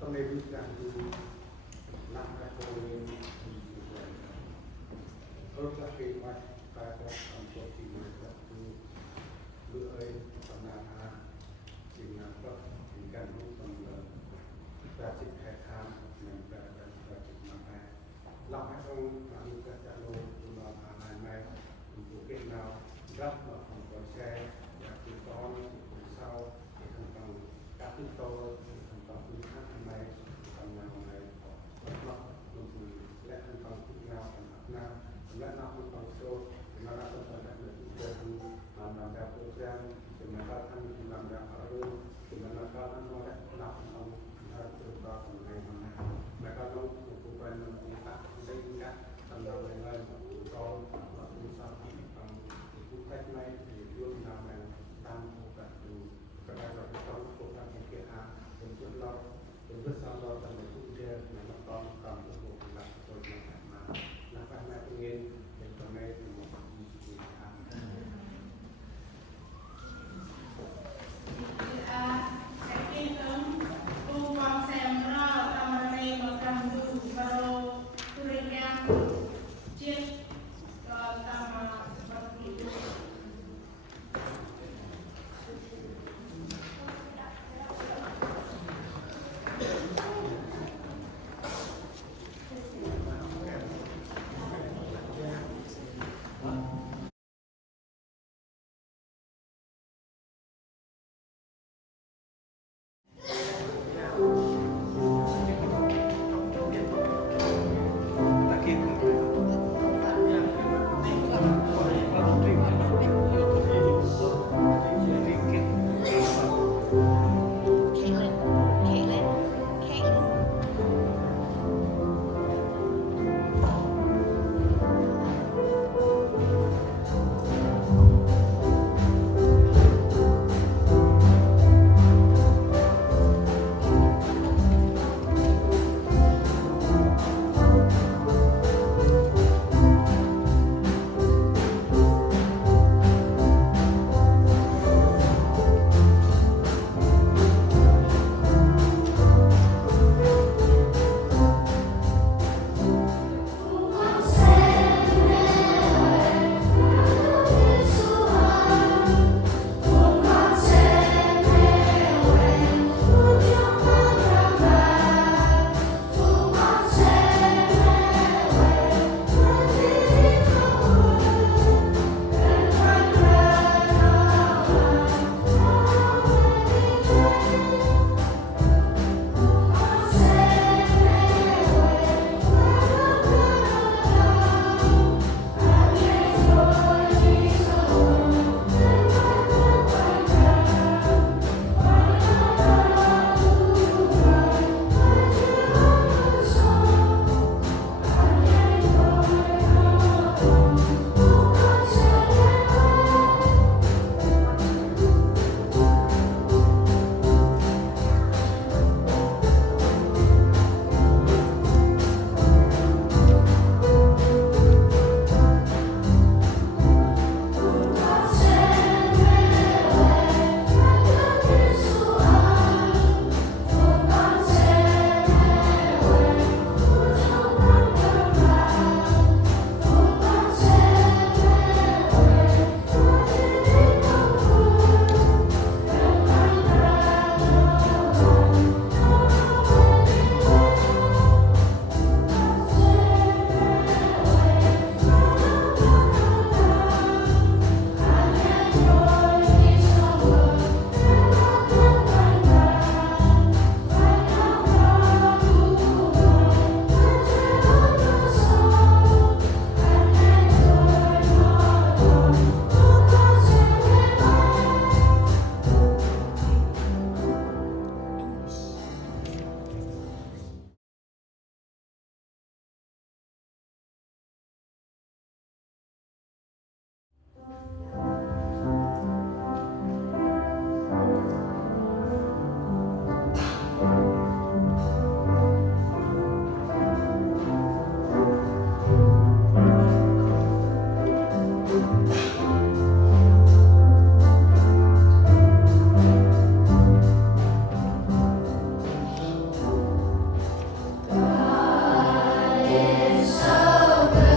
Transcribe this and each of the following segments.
ต้องได้รู้การดูหลักและโปรเวณ trong các trả lô của ngày mai của Việt Nam rất là không có xe và chỉ có sau thì thành công các chúng tôi thành công những khác này thành nào này có mặt cùng lẽ thành công của nhau thành Nam lẽ nào thành công số thì nó đã có thể đạt được những điều làm đẹp program thì mà ta thành làm đẹp ở luôn thì mà nó có nó đã làm không từ đó của ngày hôm nay mà có nó của bên chúng ta xây các thành lập lại lên con và cũng sau khi bằng cũng cách này thì luôn làm bằng tam của cả từ các đại học trong của các cái kia đến trước lo đến trước sau lo thành một quốc gia mà nó còn cầm cái bộ là rồi mà là các mẹ tự nhiên đến hôm nay thì một gì so good.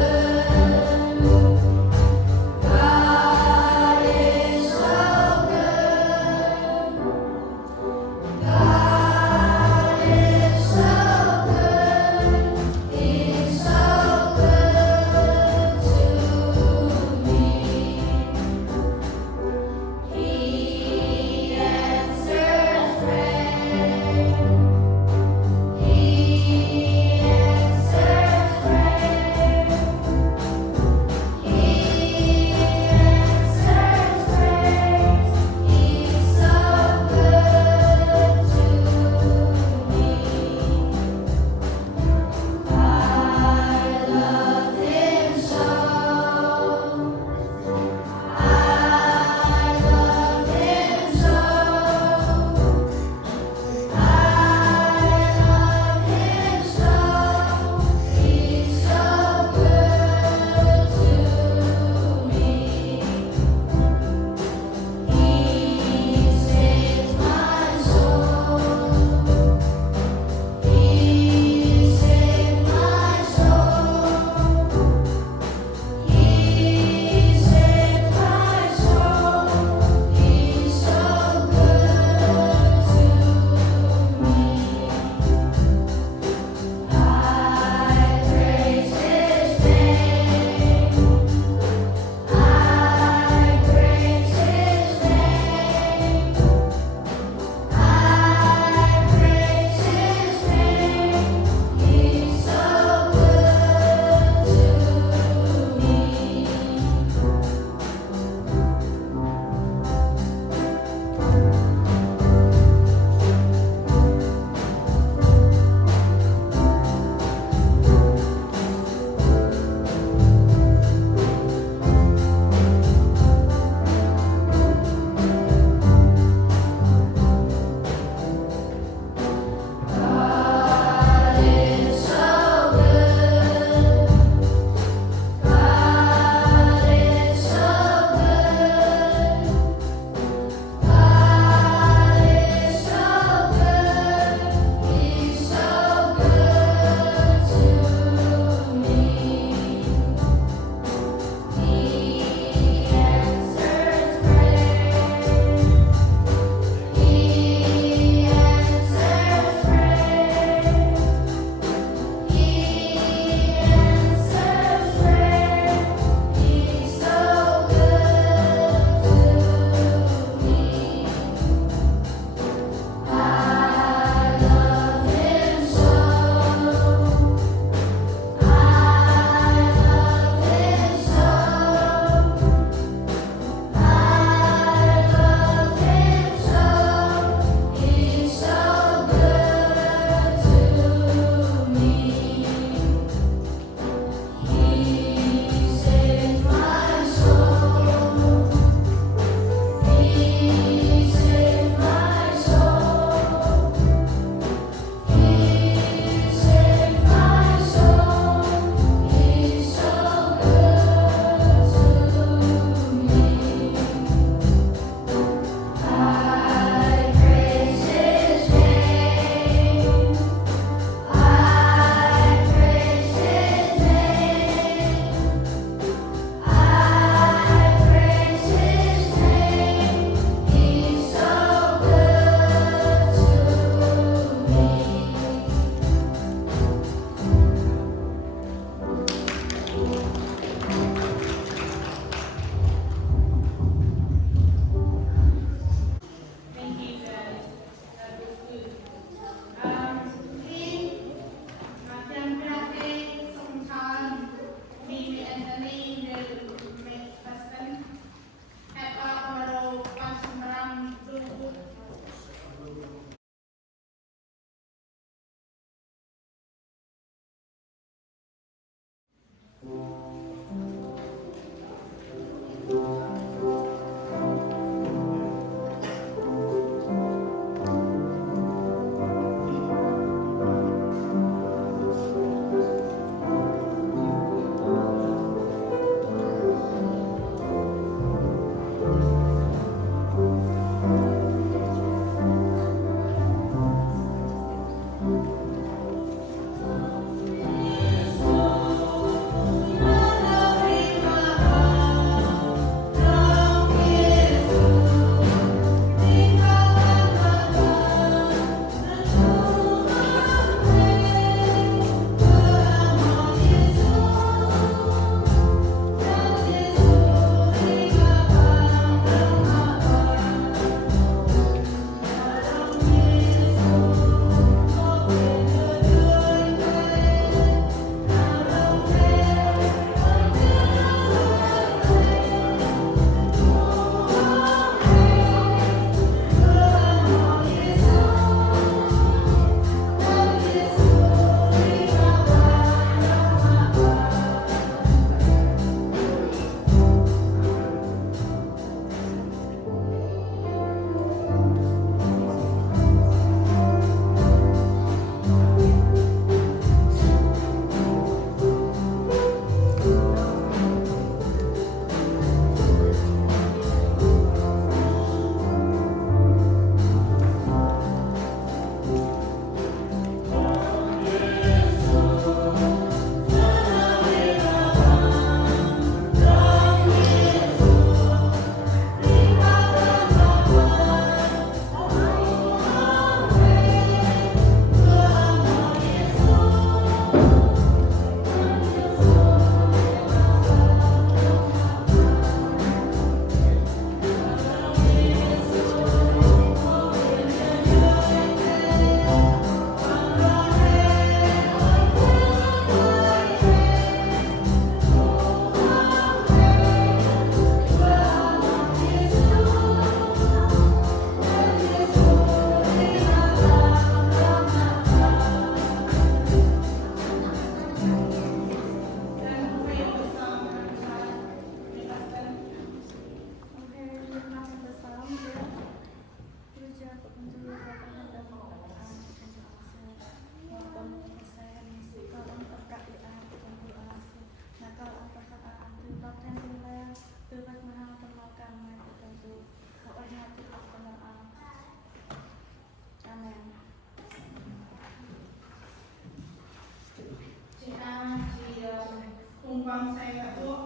con xe cả thuốc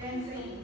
dancing.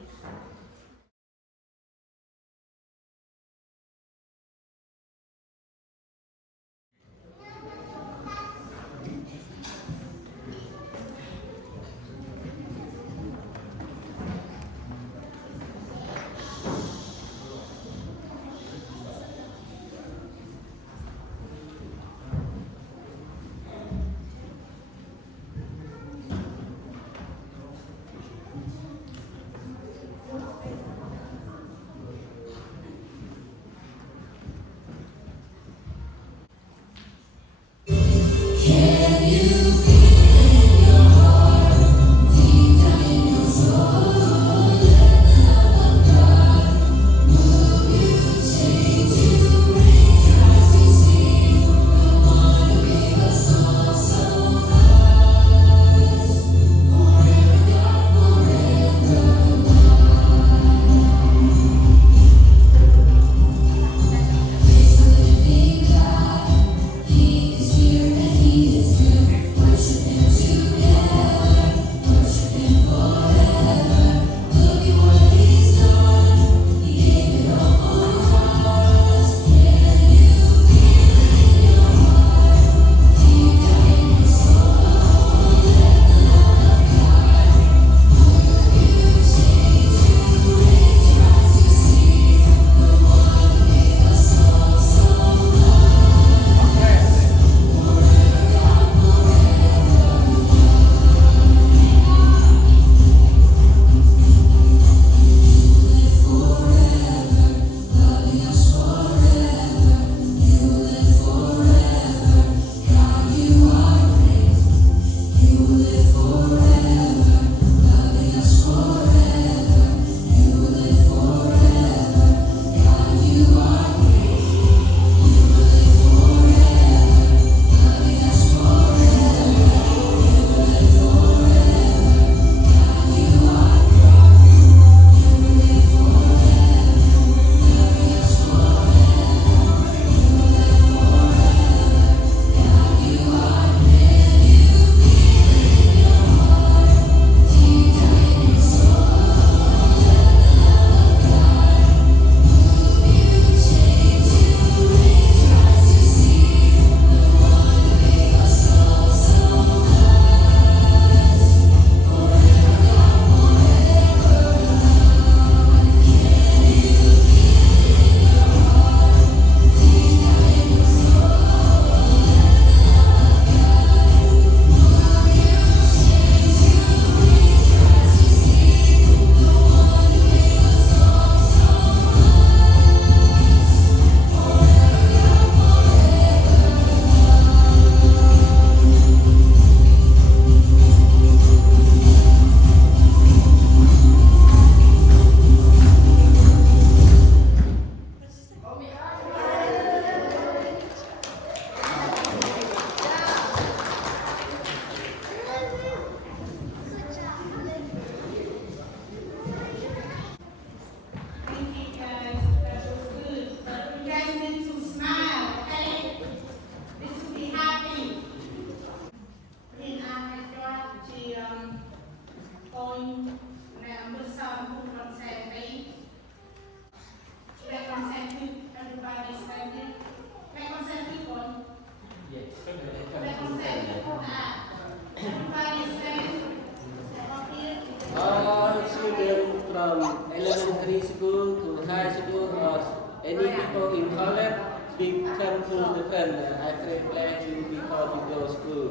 All children from elementary school to high school or any people in college, we come to the front. I pray glad you before you go to school.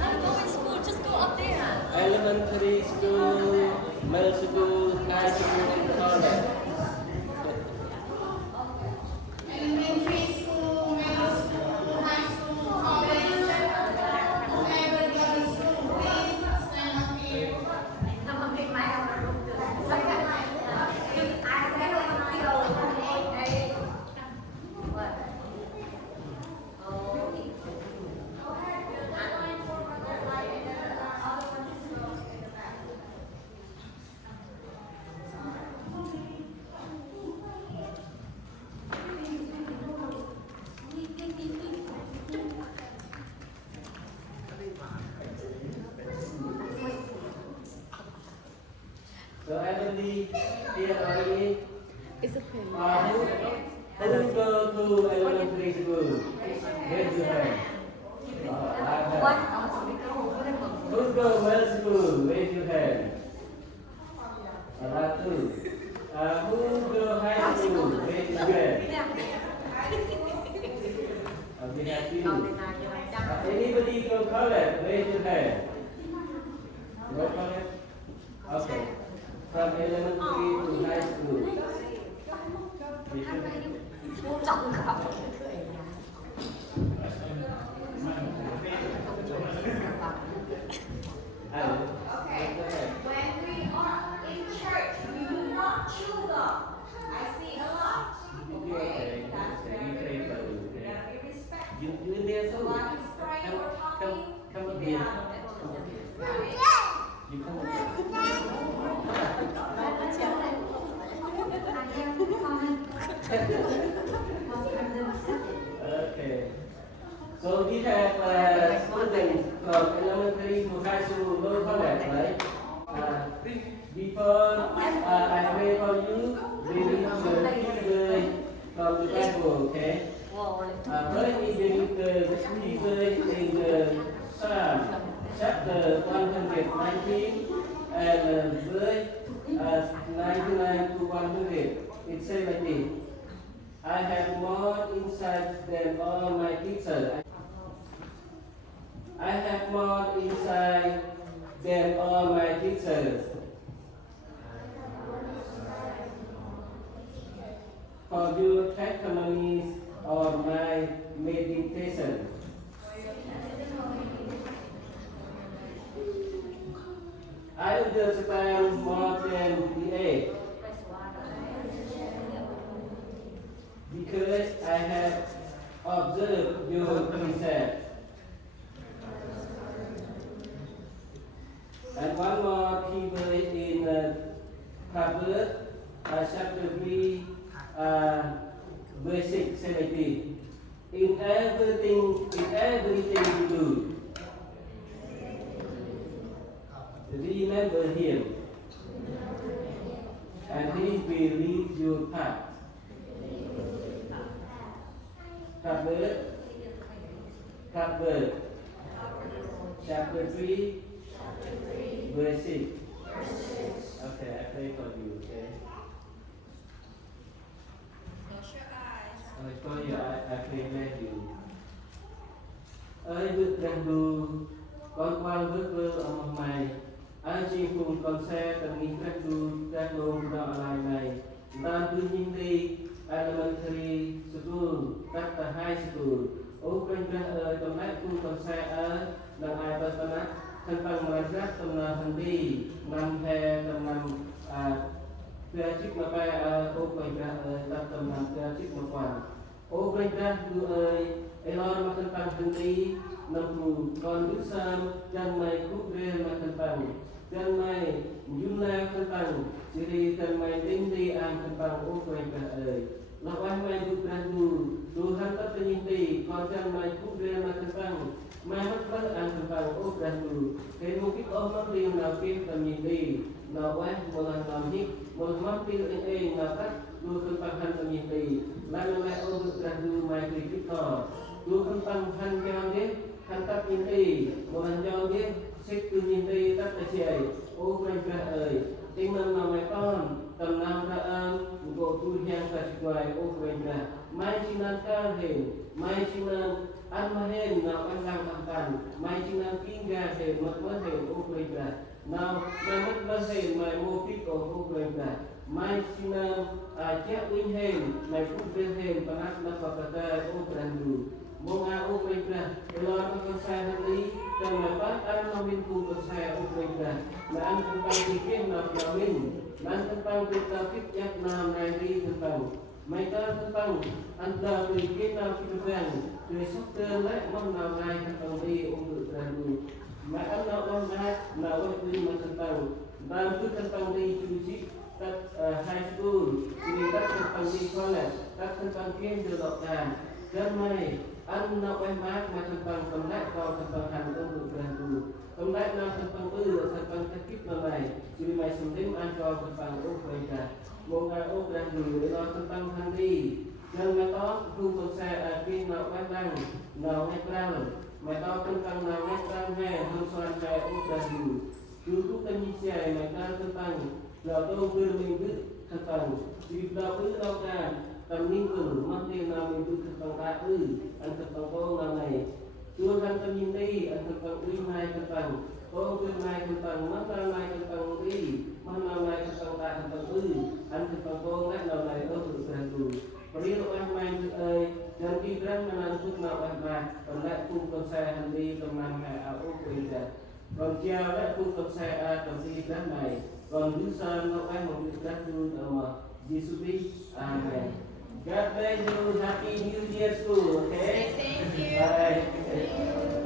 I'm going to school, just go up there. Elementary school, middle school, high school, and college. Elementary school, middle school, high school, college, whoever goes to school, please stand up here. I'm gonna pick my other room. I said I'm gonna feel what? Oh. I'm going for the light and the other one is in the back. you go college, raise your hand. You go college? Okay. From elementary to high school. Okay. When we are in church, we do not chew gum. I see a lot. Okay. That's very good. We gotta be respectful. You in there too. While he's praying or talking, Come up we here. have You come up here. Okay. So we have students from elementary to high school, low college, right? Before I pray for you, we need to read from the Bible, okay? First we read the verse in the Psalm, chapter 119, and verse 99 to 100. It says like this: I have more insight than all my teachers. I have more insight than all my teachers. For your testimonies or my meditation. I understand more than the age, because I have observed your precepts. And one more key verse in Proverbs chapter 3, verse 6, 17. In everything you do, remember him, and he will lead your path. Proverbs chapter 3, verse 6. Okay, I pray for you, okay? Close your eyes. For you, I pray bless you. Ơi vượt ràng đù, con quan vượt vơ ở một mày. Ai chinh phùng con xe tầm nghìn các đô đạo lại này. Tam tư nhìn đi, elementary school, các tà high school. Ô quanh ơi, tầm nách phùng con xe ở, đằng ai tầm tầm nách. Thân bằng mà rác tầm là phần đi, nằm thè tầm nằm, kaya chích mà bay ô quanh ơi, tầm nằm kaya chích mà quảng. Ô quanh đu ơi, elon mà thân bằng phần đi, nằm phù con nước sam, chân mày khúc rê mà thân bằng. Chân mày dùm lao thân bằng, chỉ đi chân mày đến đi ăn thân bằng ô quanh ơi. Lọc anh mày đu đu hắn tất nhiên đi, con chân mày khúc rê mà thân bằng. Mai mất bất an thân bằng ô quanh đu. Cái mô kích ôm mất riêng nào kim tầm nhìn đi, nào quay một lần làm hít, một mất tiêu anh nào cắt, đu thân bằng hành tầm nhìn đi. Lại ô quanh đu mai kỳ kích thỏ. Đu thân bằng hành cho biết, hành tắt nhìn đi, một lần cho biết. Xích tư nhìn đi tất cả chạy, ô quanh ra ơi. Tinh năm nào mày con, tầm năm ra ơn, gỗ tu hiang cả chích ngoài ô quanh ra. Mai chinh năng ca hình, mai chinh năng ăn mà hên nào ăn làm thằng tàn. Mai chinh năng kinh gà hên mất hên ô quanh ra. Nào mai mất hên mày mô kích ô quanh ra. Mai chinh năng chép uyên hên, mày cũng bên hên và nát nắp vào cả ô quanh đủ. Mong ô quanh ra, cái lo nó con sai hơn lý. Trong mà bác ăn nó mình phụ con sai ô quanh ra. Mà ăn thân bằng thì kiên nào kéo mình. Mà ăn thân bằng thì tao kích giác nào này đi thân bằng. Mày ta thân bằng, ăn tao thì kiên nào kích vàng. Rồi sốc cơ lấy mong nào này thân bằng đi ô ngự ra đủ. Mà ăn nào con mát, nào ôi quyên mà thân bằng. Và cứ thân bằng đi chú chích các high school. Thì các thân bằng đi college, các thân bằng kiên được lọc đàn. Dân mày, ăn nào quay mát mà thân bằng cầm lại vào thân bằng hành ông ngự ra đủ. Cầm lại nào thân bằng thân bằng cách kích mà mày. Chứ mày sống đến ăn cho thân bằng ô quay ra. Một ngày ô ra đủ để lo thân bằng hành đi. Nên mày tó thu con xe kia nào quay băng, nào ngay răng. Mày to thân bằng nào ngay răng hè, hơn xoan xe ô ra đủ. Chú thúc tâm như xe mày ta thân bằng. Lào tô vừa mình biết thân bằng. Chứ đào ư đào ra. Tầm ninh cử, mong tiền nào mình cứ thật bằng ta ư. Anh thật bằng cô nào này. Tuhan kan penyintai tentang ulimai tentang oh ulimai tentang mana mai tentang ui mana mai tentang tak tentang tentang kong nak nai beratu. Perlu mai dan kibran menantuk nak penat pun saya handi teman aku kuida. Còn treo lại pun saya tapi dan mai. Còn dusa nak beratu nama Yesus Kristus. Amen. God bless you. Happy New Year school. Okay. Thank you. Bye.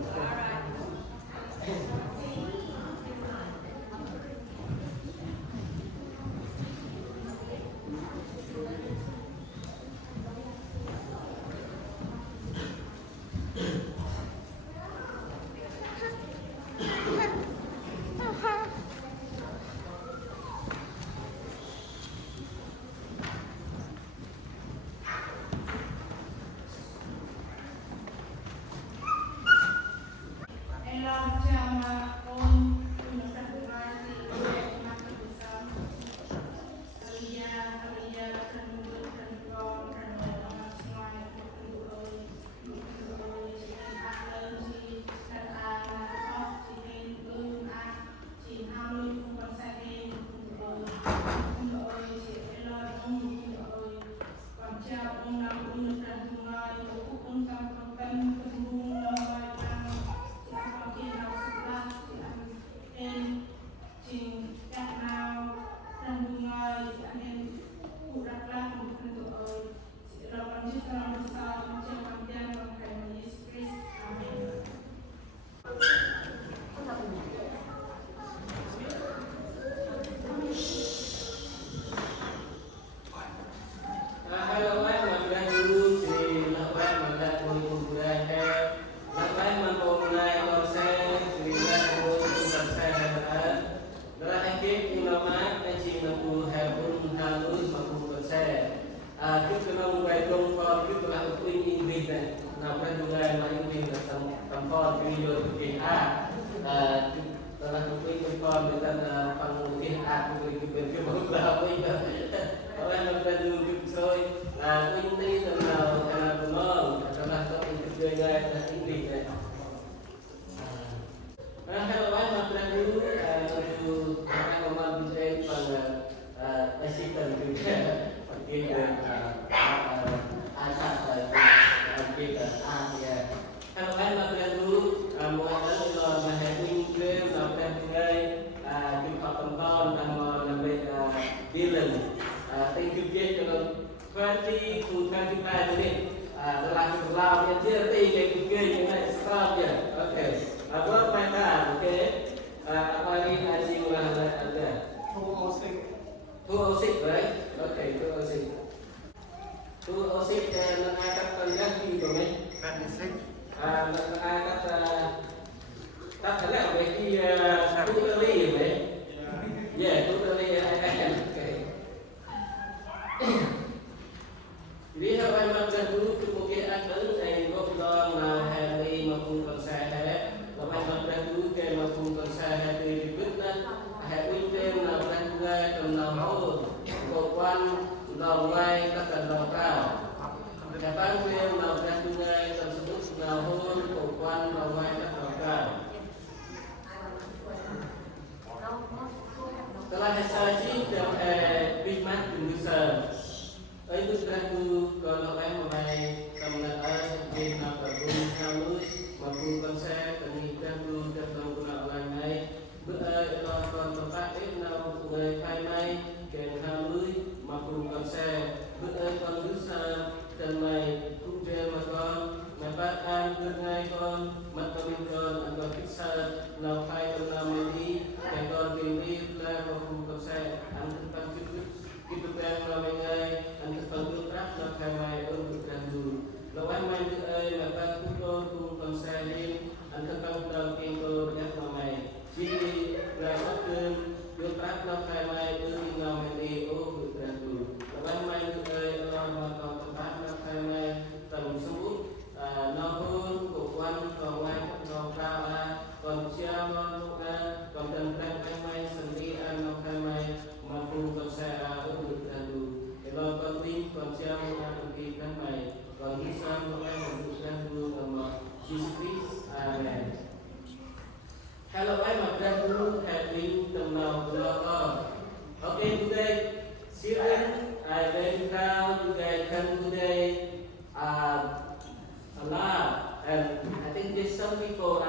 Còn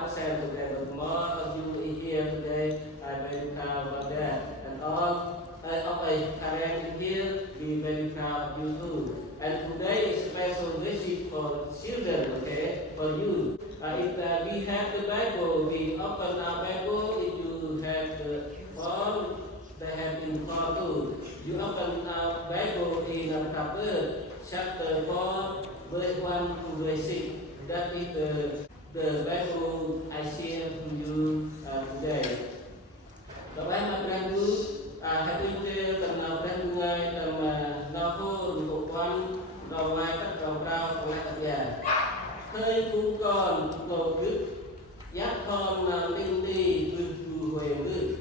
absent today, but more of you is here today. I'm very proud of that. And all of us parents in here, we very proud of you too. And today is special visit for children, okay, for you. If we have the Bible, we open our Bible. If you have the phone, they have in phone too. You open our Bible in Proverbs chapter 4, verse 1 to verse 6. That is the Bible I share to you today. Các bạn mà đang du, hãy tin theo tầm nào đang ngay tầm nào khô đủ quan đầu mai tất đầu cao của lại tập già. Hơi phú còn đầu cứt, giác con linh đi vượt dù huề ngư.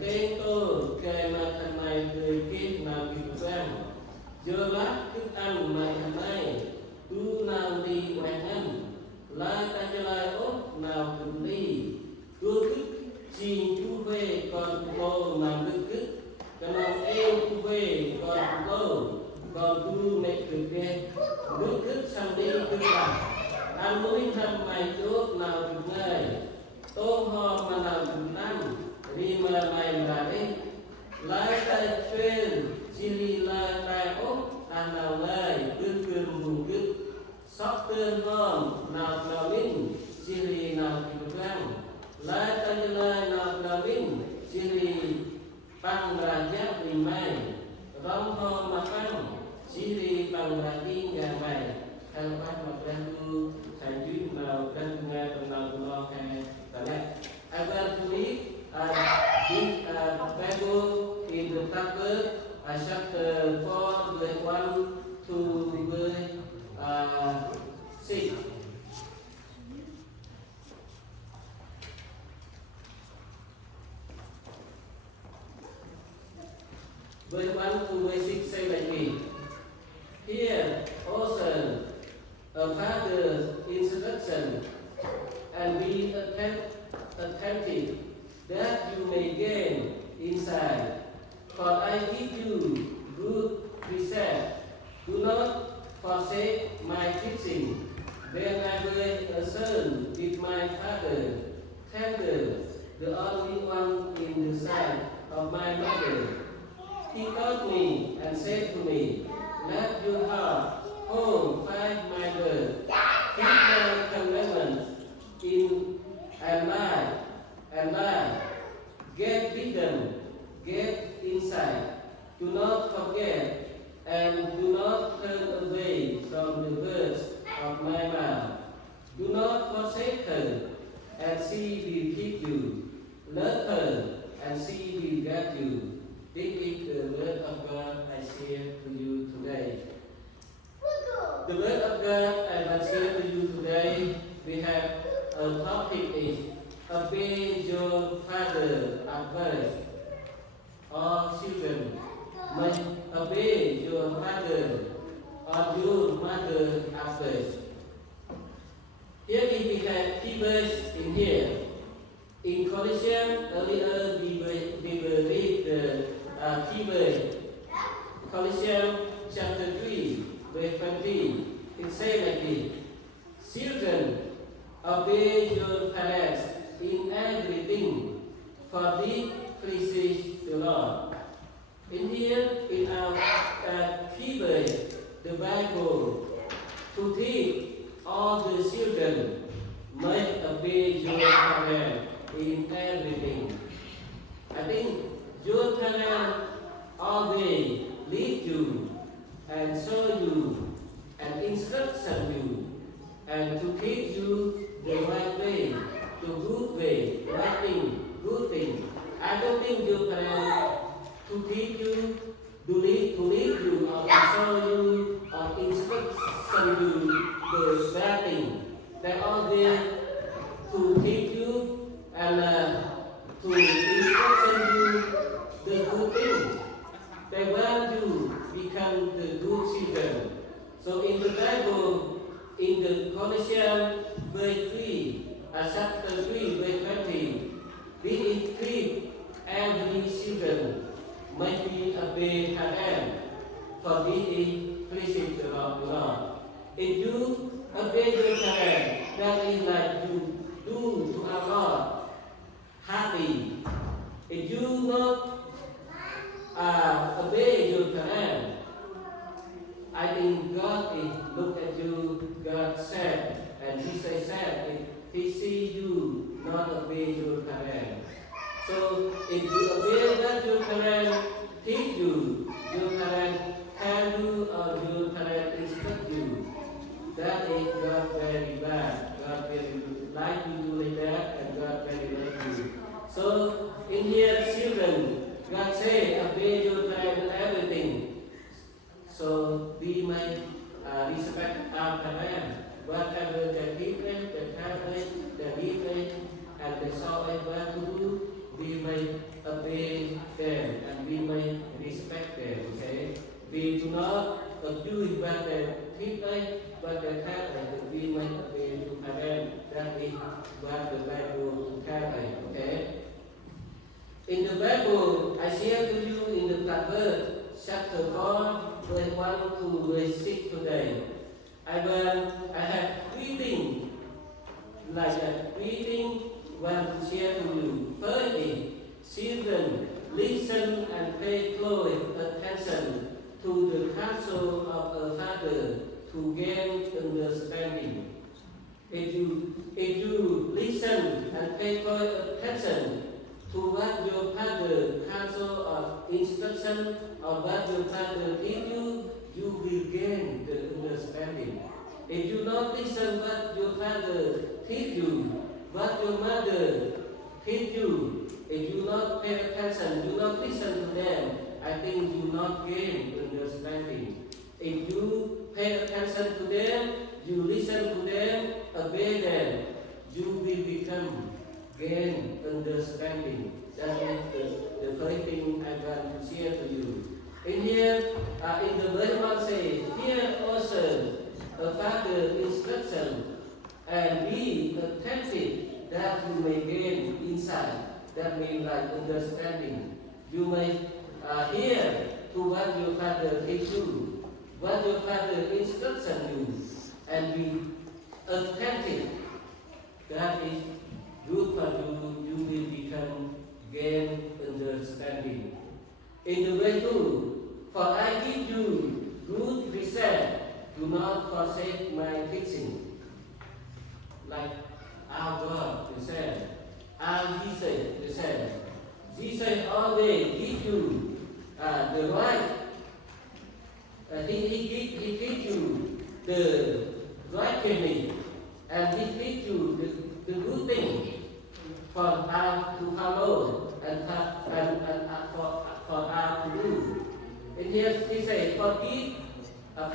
Cái tô kề mà thằng này người kết mà bị quen. Giờ lát thức ăn mày thằng này, tu nào đi quen ăn. Lai ta cho lai ốp nào cũng đi. Tua cứt xin chú về còn cô nằm đứt cứt. Cho nó em chú về còn cô. Còn tu này cực ghê. Nước cứt sang đi cực bằng. Ăn mũi thăm mày chốt nào cực ngơi. Tôm ho mà nào cực năm. Đi mà mày là đi. Lai ta chuyên. Chỉ đi lai ta ốp. Ăn nào ngơi. Bước cương vùng cứt. Sóc tương ngon, nào minh, chili nào kịp răng. Lai ta như lai nào minh, chili bằng là giáp vì mày. Rong ho mà phăng, chili bằng là tin gà mày. Hãy bắt mặt ra tu, thành chuyên nào căn nghe bằng nào của nó hay cả này. I want to read this Bible in the Proverbs chapter 4, verse 1 to verse 6. Verse 1 to verse 6 say like this. Hear also a father's instruction and be attentive that you may gain insight. For I give you good precept. Do not forsake my teaching. When I was a son with my father, tender, the only one in the sight of my mother, he taught me and said to me, let your heart hold find my word, keep my commandments in and lie, get wisdom, get insight, do not forget and do not turn away from the words of my mouth. Do not forsake her, and she will keep you. Love her, and she will guide you. This is the word of God I share to you today. The word of God I will share to you today, we have a topic is obey your father advice. All children must obey your father or your mother advice. Here we have key verse in here. In Colossians, earlier we will read the key verse. Colossians chapter 3, verse 20. It says like this. Children, obey your parents in everything, for this pleases the Lord. In here, in our key verse, the Bible, to teach all the children must obey your parents in everything. I think your parents always lead you and show you and instruction you and to teach you the right way, the good way, right thing, good thing. I don't think your parents to teach you, to lead you or to show you or instruction you the bad thing. They are there to teach you and to instruction you the good thing. They want you become the good children. So in the Bible, in the Colossians verse 3, chapter 3, verse 20, we increase every children must be obey parents, for this is pleasing the Lord. If you obey your parents, that is like you do to So if you obey what your parents teach you, your parents tell you or your parents instruct you, that is God very bad. God very like you do like that, and God very like you. So in here, children, God say obey your parents and everything. So we may respect our parents. Whatever they teach us, they tell us, they give us, and they show us what to do, we may obey them and we may respect them. Okay? We do not abuse what they teach us, what they tell us, but we may obey to parents. That is what the Bible tells us. Okay? In the Bible, I share to you in the Proverbs chapter 4, verse 1 to verse 6 today. I have reading like that. Reading want to share to you. First is, children, listen and pay close attention to the counsel of a father to gain understanding. If you listen and pay close attention to what your father counsel or instruction or what your father teach you, you will gain the understanding. If you not listen what your father teach you, what your mother teach you, if you not pay attention, you not listen to them, I think you not gain understanding. If you pay attention to them, you listen to them, obey them, you will become gain understanding. That is the first thing I want to share to you. In here, in the verse 1 says, hear also a father's instruction and be attentive that you may gain insight. That means like understanding. You may hear to what your father teach you, what your father instruction you, and be attentive. That is good for you. You will become gain understanding. In the way 2, for I give you good precept, do not forsake my teaching. Like our God, they said, our Jesus, they said, Jesus always give you the right. He teach you the right training, and he teach you the good thing for us to follow and for us to do. And here he says, for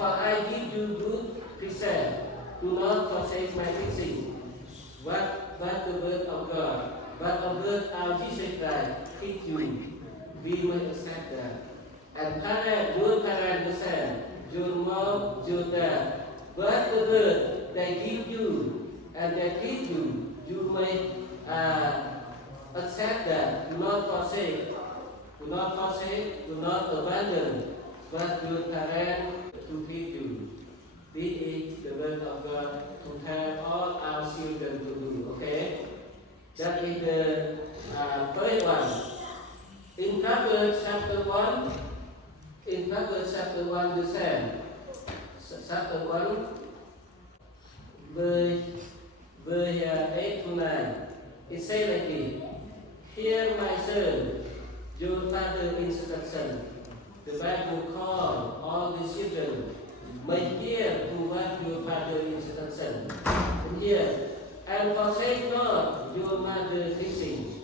I give you good precept, do not forsake my teaching. What the word of God, what the word of Jesus Christ teach you, we will accept that. And your parents understand, your mom, your dad, what the word they give you and they teach you, you may accept that. Do not forsake, do not abandon what your parents to teach you. This is the word of God to tell all our children to do. Okay? That is the first one. In Proverbs chapter 1, the same. Chapter 1, verse 8 to 9. It says like this: hear my son, your father's instruction. The Bible calls all the children may hear to what your father's instruction. And here, and forsake not your mother's teaching.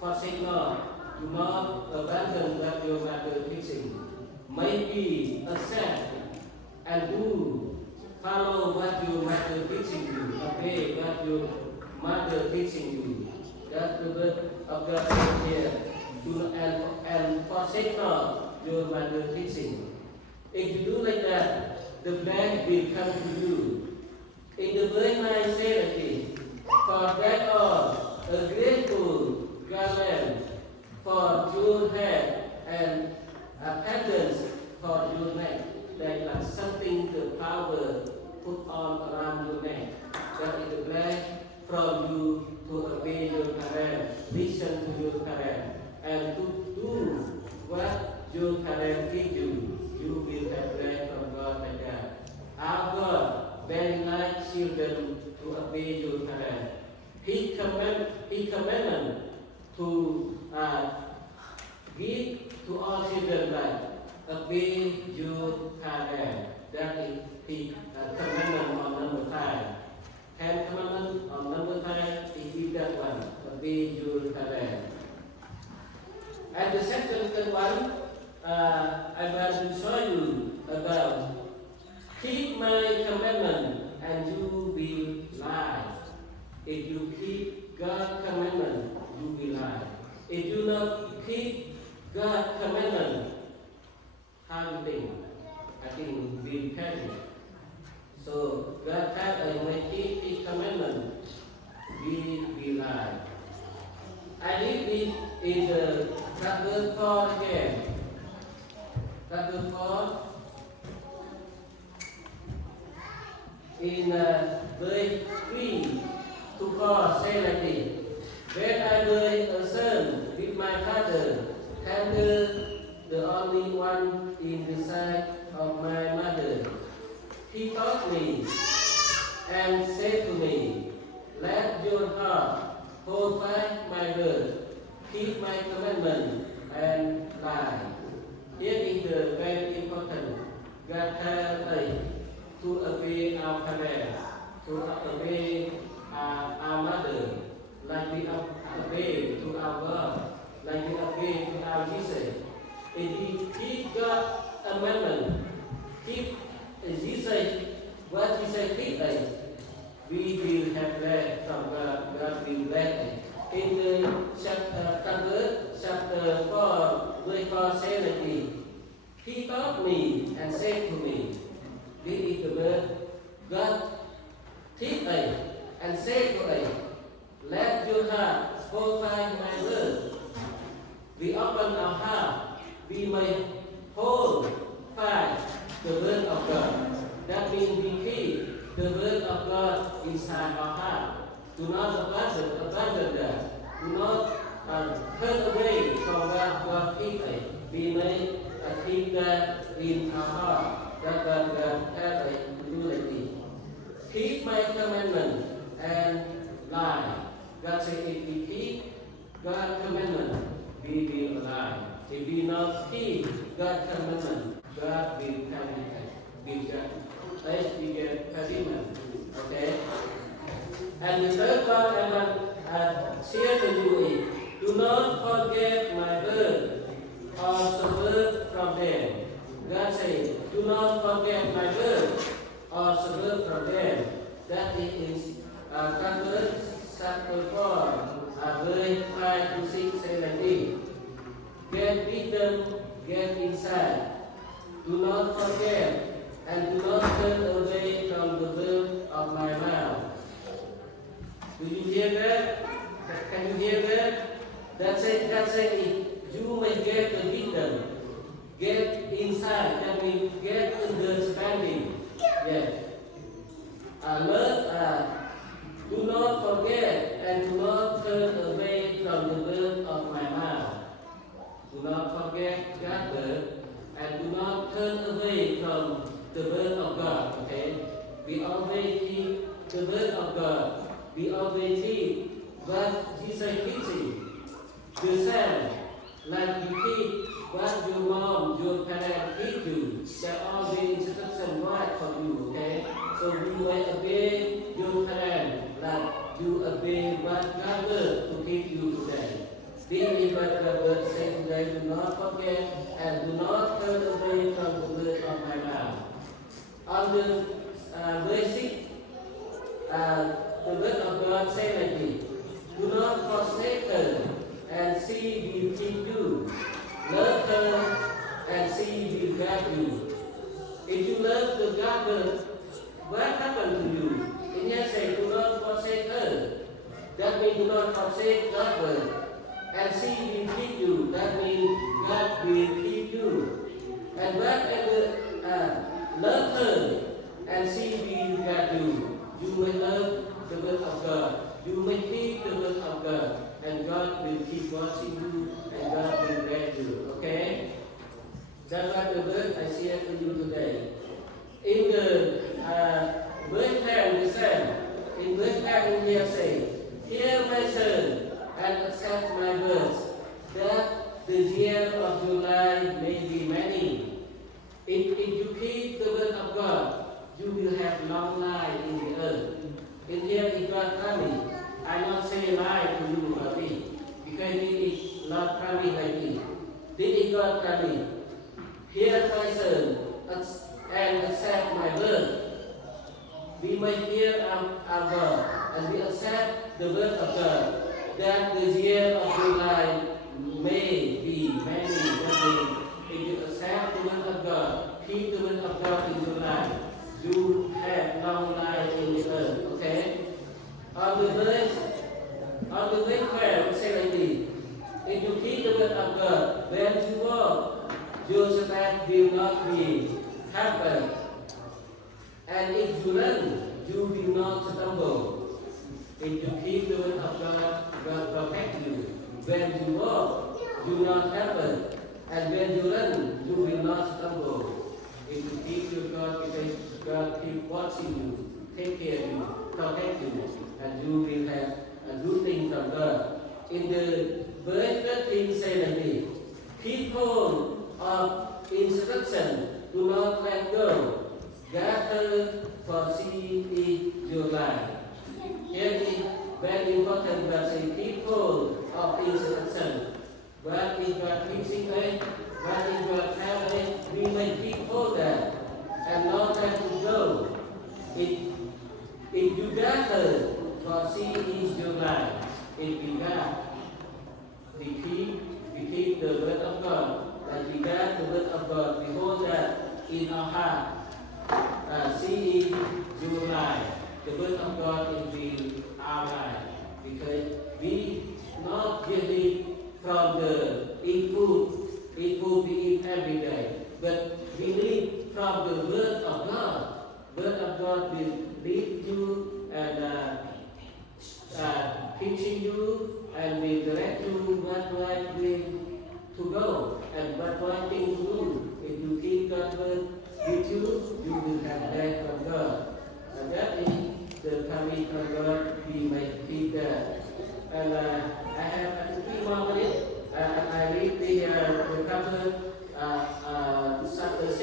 Forsake not, do not abandon what your mother teaching. Maybe accept and do, follow what your mother teaching you, obey what your mother teaching you. That's the word of God here. And forsake not your mother teaching. If you do like that, the blessing will come to you. In the verse 9 says again, for that all a grateful garland for your head and a pendant for your neck, like something the power put on around your neck. That is the blessing from you to obey your parents, listen to your parents, and to do what your parents teach you. You will have blessing from God like that. Our God very like children to obey your parents. His commandment to give to all children like obey your parents. That is the commandment on number 5. 10 commandment on number 5 is that one, obey your parents. And the second one, I want to show you about keep my commandment and you will lie. If you keep God's commandment, you will lie. If you not keep God's commandment, how you think? I think we perish. So God tells us when we keep His commandment, we will lie. I read it in the chapter 4 again. Chapter 4 in verse 3 to 4 say like this. When I was a son with my father, tender, the only one in the sight of my mother, he taught me and said to me, let your heart hold fast my word, keep my commandment and lie. Here is the very important. God tells us to obey our parents, to obey our mother, like we obey to our God, like we obey to our Jesus. If we keep God's commandment, keep Jesus, what Jesus keep us, we will have blessed from God. God will bless us. In the chapter 4, verse 4 says like this. He taught me and said to me, this is the word, God teach us and say to us, let your heart hold fast my word. We open our heart, we may hold fast the word of God. That means we keep the word of God inside our heart. Do not abandon that. Do not turn away from what God teaches us. We may keep that in our heart. That God tells us to do like this. Keep my commandment and lie. God said if we keep God's commandment, we will lie. If we not keep God's commandment, God will punish us. We get punishment. Okay? And the third one I want to share to you is, do not forget my word or swerve from them. God says, do not forget my word or swerve from them. That is Proverbs chapter 4, verse 5 to 6, 17. Get wisdom, get insight. Do not forget and do not turn away from the word of my mouth. Do you hear that? Can you hear that? That's it. You may get the wisdom, get insight. That means get understanding. Yes. Do not forget and do not turn away from the word of my mouth. Do not forget God's word and do not turn away from the word of God. Okay? We always keep the word of God. We always keep what Jesus teaches. The same, like you keep what your mom, your parents teach you. They're all the instruction right for you. Okay? So you may obey your parents like you obey what God word to teach you today. This is what God word says today. Do not forget and do not turn away from the word of my mouth. On the verse 6, the word of God says like this. Do not forsake her and she will keep you. Love her and she will guide you. If you love the God word, what happened to you? In here say, do not forsake her. That means do not forsake God's word. And she will keep you. That means God will keep you. And whatever, love her and she will guide you. You may love the word of God. You may keep the word of God. And God will keep watching you and God will guide you. Okay? That's what the word I share to you today. In the verse 10 we said, in verse 10 in here say, hear my son and accept my word. lie to you about it. Because it is not coming like this. This is God coming. Hear my son and accept my word. We may hear our God and we accept the word of God. That the year of your life may be many days. If you accept the word of God, keep the word of God in your life, you have long life in the earth. Okay? On the verse 12, it says like this. If you keep the word of God, when you walk, your step will not be hampered. And if you run, you will not stumble. If you keep the word of God, God protect you. When you walk, you will not happen. And when you run, you will not stumble. If you keep your God, because God keep watching you, take care of you, protect you, and you will have a good thing from God. In the verse 13 say like this, keep hold of instruction, do not let go. Gather for see is your life. Here is very important that say keep hold of instruction. What is God teaching us? What is God telling us? We may keep hold that and not let it go. If you gather for see is your life. If we gather, we keep the word of God. And we gather the word of God. We hold that in our heart. See is your life. The word of God is our life. Because we not get it from the input we eat every day. But we live from the word of God. Word of God will lead you and teaching you and will direct you what right way to go and what right thing to do. If you keep God's word with you, you will have life from God. And that is the coming from God. We may keep that. And I have 3 more minutes. I read the cover chapter 6,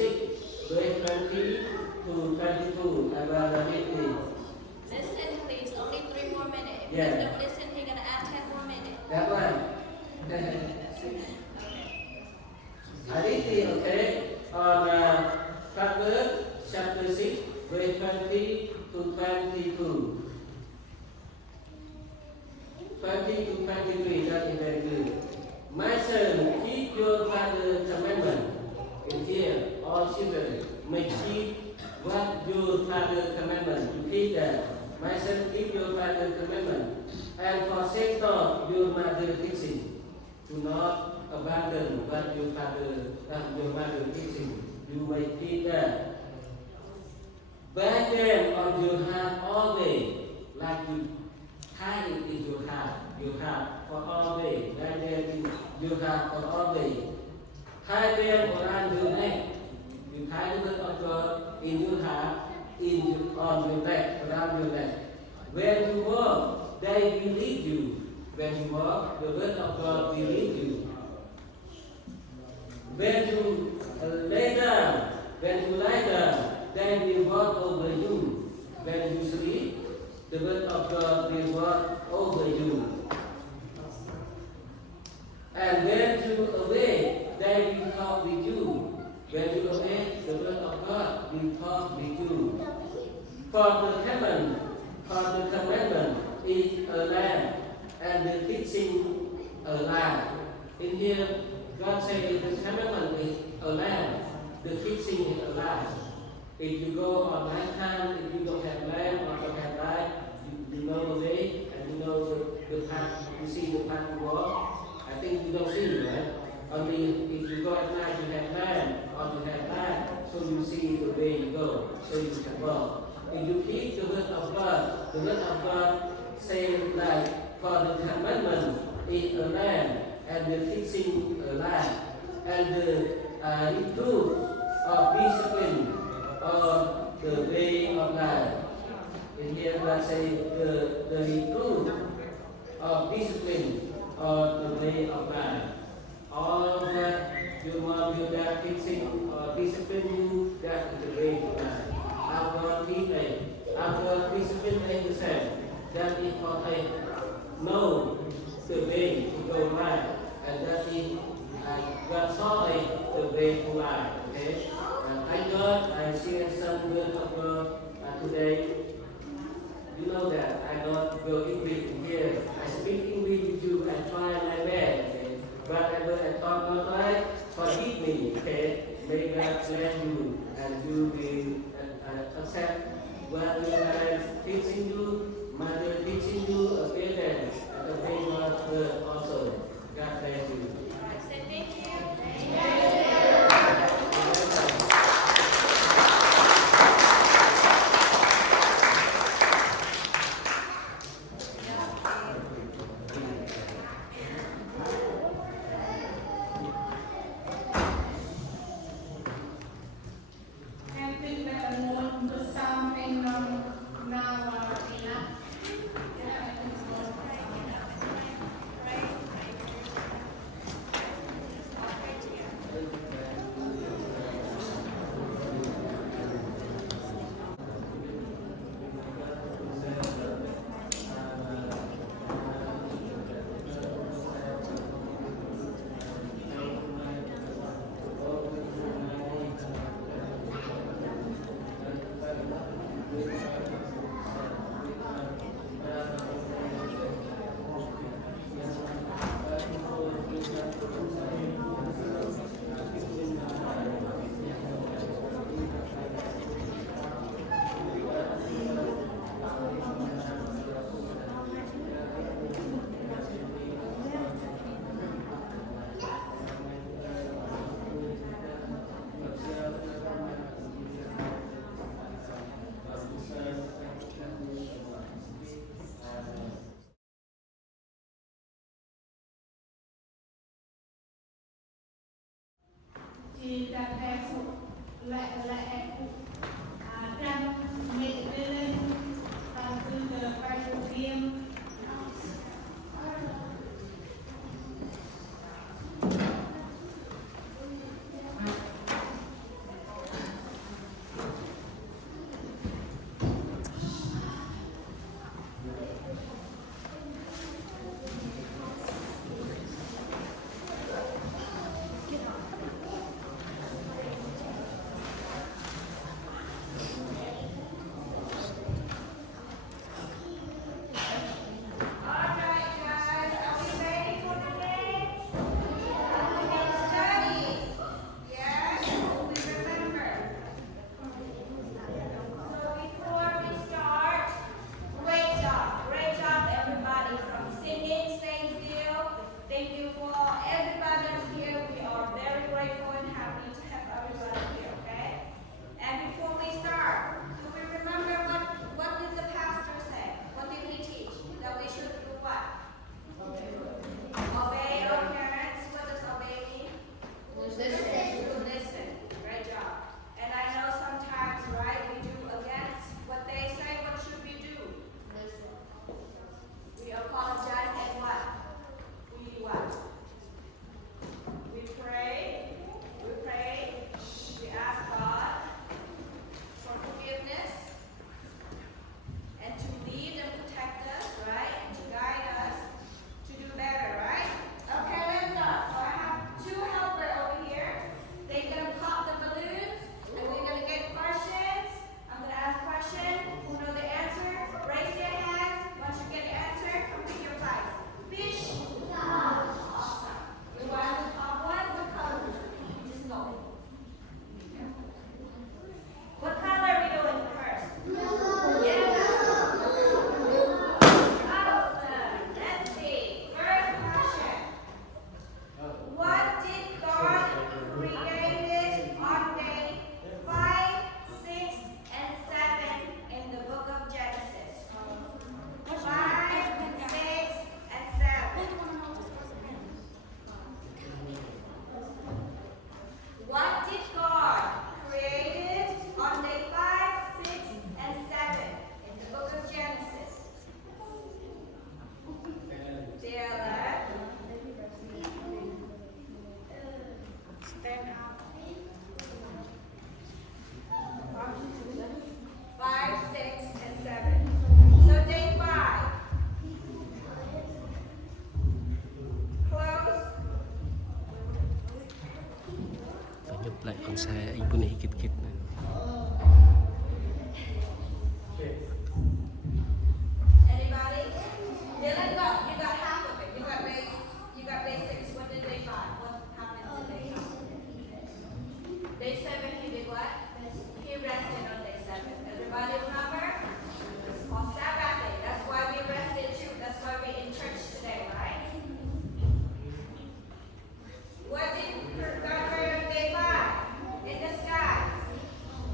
verse 20 to 22. And I read it. Listen, please. Only 3 more minutes. If Yeah. you don't listen, he's gonna add 10 more minutes. That one. I read it, okay? On Proverbs chapter 6, verse 20 to 22. 20 to 23, that is very good. My son, keep your father's commandment. And here, all children may keep what your father's commandment. You keep that. My son, keep your father's commandment. And forsake not your mother's teaching. Do not abandon what your mother teaching. You may keep that. Bear them on your heart always, like you tie it in your heart for always. Bear them in your heart for always. Tie them around your neck. You tie the word of God in your heart, on your neck, around your neck. When you walk, they will lead you. When you walk, the word of God will lead you. When you lie down, they will walk over you. When you sleep, the word of God will walk over you. And when you awake, they will talk with you. When you awake, the word of God will talk with you. For the commandment is a lamp, and the teaching a light. In here, God says the commandment is a lamp, the teaching is a light. If you go on night time, if you don't have lamp or don't have light, you know the way and you know the path, you see the path to walk. I think you don't see it, right? Only if you go at night, you have lamp or you have light, so you see the way you go, so you can walk. If you keep the word of God, the word of God says like, for the commandment is a lamp and the teaching a light, and the reproof of discipline or the way of life. In here God say the reproof of discipline or the way of life. All that you want your dad teaching or discipline you, that is the way of life. Our God teach us, our God discipline us the same. That is for us. know the way to go right, and that is God saw the way to life. Okay, I God, I share some word of God today. You know that I don't go English here. I speak English with you. I try my best. Okay, whatever I talk not right, forgive me. Okay, may God bless you and you will accept what you are teaching you, mother teaching you, a parent, and obey God's word also. God bless you. Say thank you. Thì đặt hẹp phụ lại hẹp phụ đang mệt lên từ giờ quay đầu tiên con xe ibu ni hikit-hikit. Anybody? Dylan got, you got half of it. You got day 6. What did day 5? What happened to day 5? Day 7 he did what? He rested on day 7. Everybody remember? On Sabbath day. That's why we rested too. That's why we're in church today, right? What did God create on day 5? In the sky.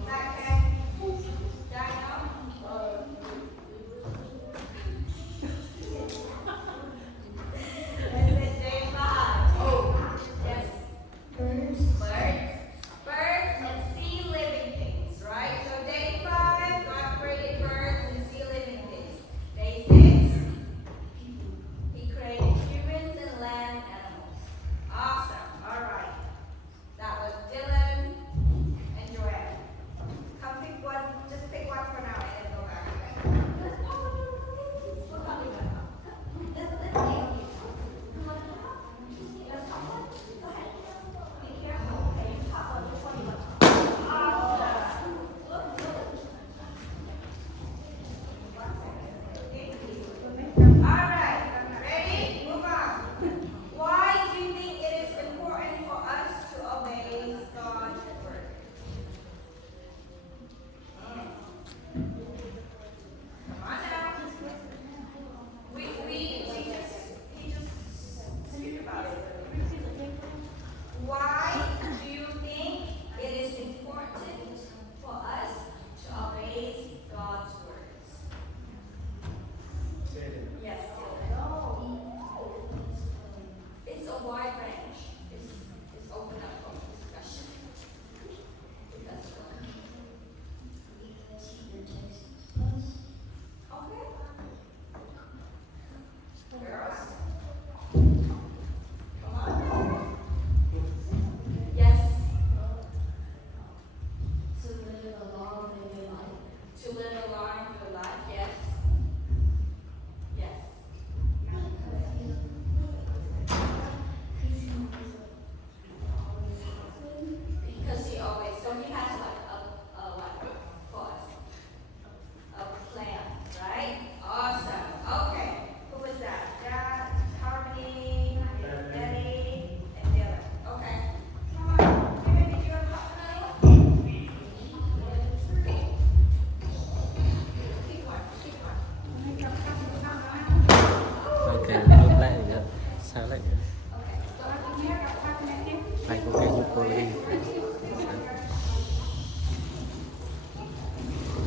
Okay. Dino? Is it day 5? Oh, yes. Birds. Birds and sea living things, right? So day 5, God created birds and sea living things. Day 6, He created humans and land animals. Awesome. All right. That was Dylan and Joanne. Come pick one. Just pick one for now and then go back. What about you? Let's talk. Go ahead. Be careful. Okay, you talk on which one you want. Awesome. All right. Ready? Move on. Why do you think it is important for us to obey God's word? Come on now. He just speak about it. Why do you think it is important for us to obey God's words? Yes, Dylan. It's a wide range. It's open up for discussion. Let's go. Okay. Girls. Come on. Yes. To live a long life. To live a long life, yes. Yes. Because he always, so he has what? What? For us? A plan, right? Awesome. Okay. Who was that? Dad, Harmony, Eddie, and Dylan. Okay. Come on. Give me your cup, honey. Keep one. Keep one. Okay, lúc lại nữa. Sao lại nữa? Okay. Phải có cái nhu cầu đi.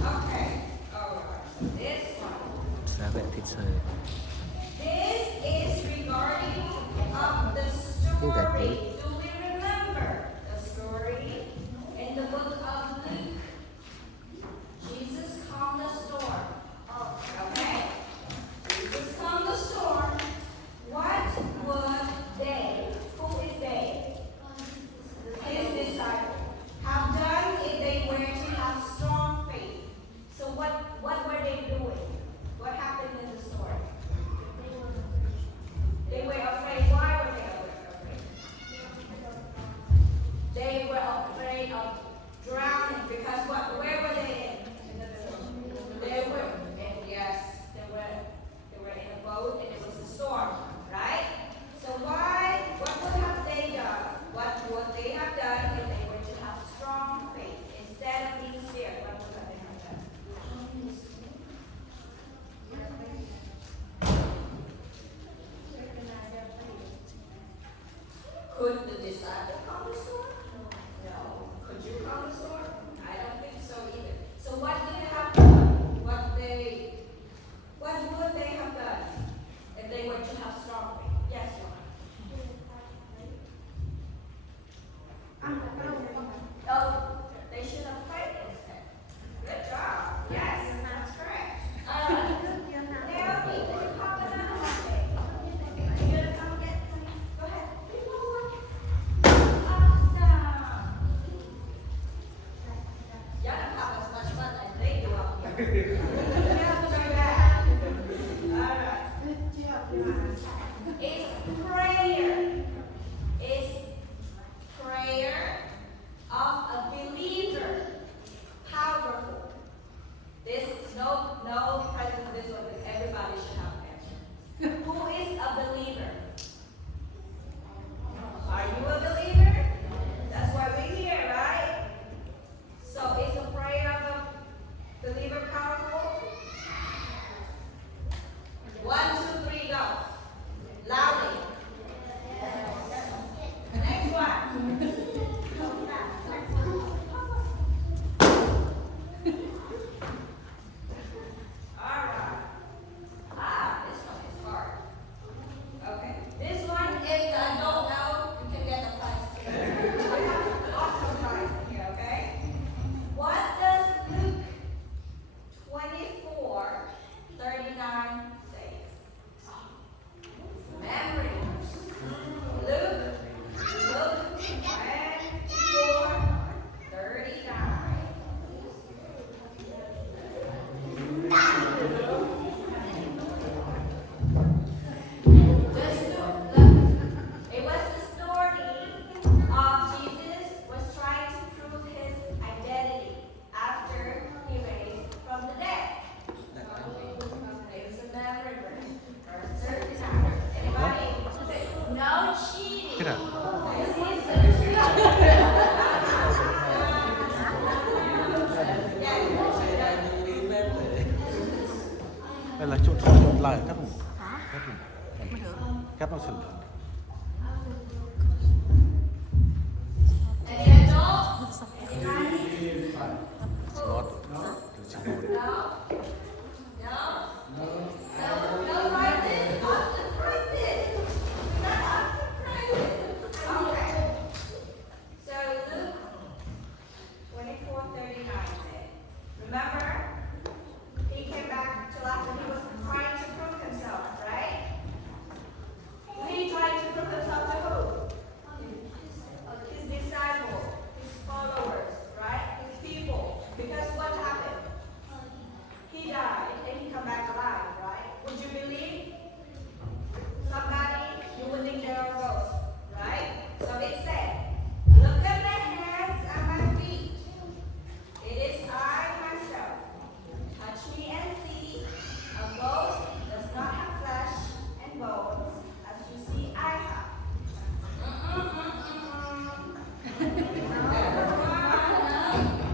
Okay. All right. This one. Sao lại thịt sợi? This is regarding of the story. Do we remember the story in the book of Luke? Jesus calmed the storm. Okay? Jesus calmed the storm. What would they, who is they? His disciples have done if they were to have strong faith. So what were they doing? What happened in the story? They were afraid. Why were they afraid? They were afraid of drowning because what? Where were they in? They were, yes, they were in a boat and it was a storm, right? So why? What would have they done? What would they have done if they were to have strong faith instead of being scared? What would they have done? Could the disciple calm the storm? No. Could you calm the storm? I don't think so either. So what did they have done? What would they have done if they were to have strong faith? Yes, Joanna. Oh, they should have prayed instead. Good job. Yes, that's correct. Naomi, can you come with us? Are you gonna come get? Go ahead. Awesome. Y'all don't have as much fun as they do up here. All right. It's prayer. It's prayer of cheating. Kira. Đây là chuột lại cắt một. Cắt nó sừng. Any adults? Anybody? Slot. No prizes? Austin prizes! We got Austin prizes! Okay. So Luke 24:39 said, remember, he came back to life when he was trying to prove himself, right? He tried to prove himself to who? His disciples, his followers, right? His people. Because what happened? He died and he come back alive, right? Would you believe? Somebody, you would think there are ghosts, right? So it said, look at my hands and my feet. It is I myself. Touch me and see. A ghost does not have flesh and bones, as you see I have.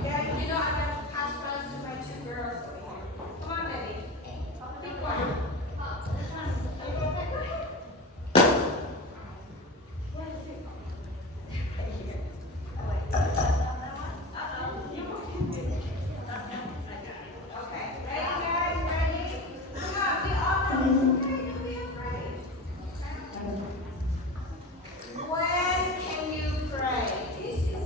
Yeah, you know I'm gonna pass runs to my two girls over here. Come on, baby. Be quiet. Okay, ready, guys? Ready? Come on, we all know it's okay to be afraid. When can you pray? This is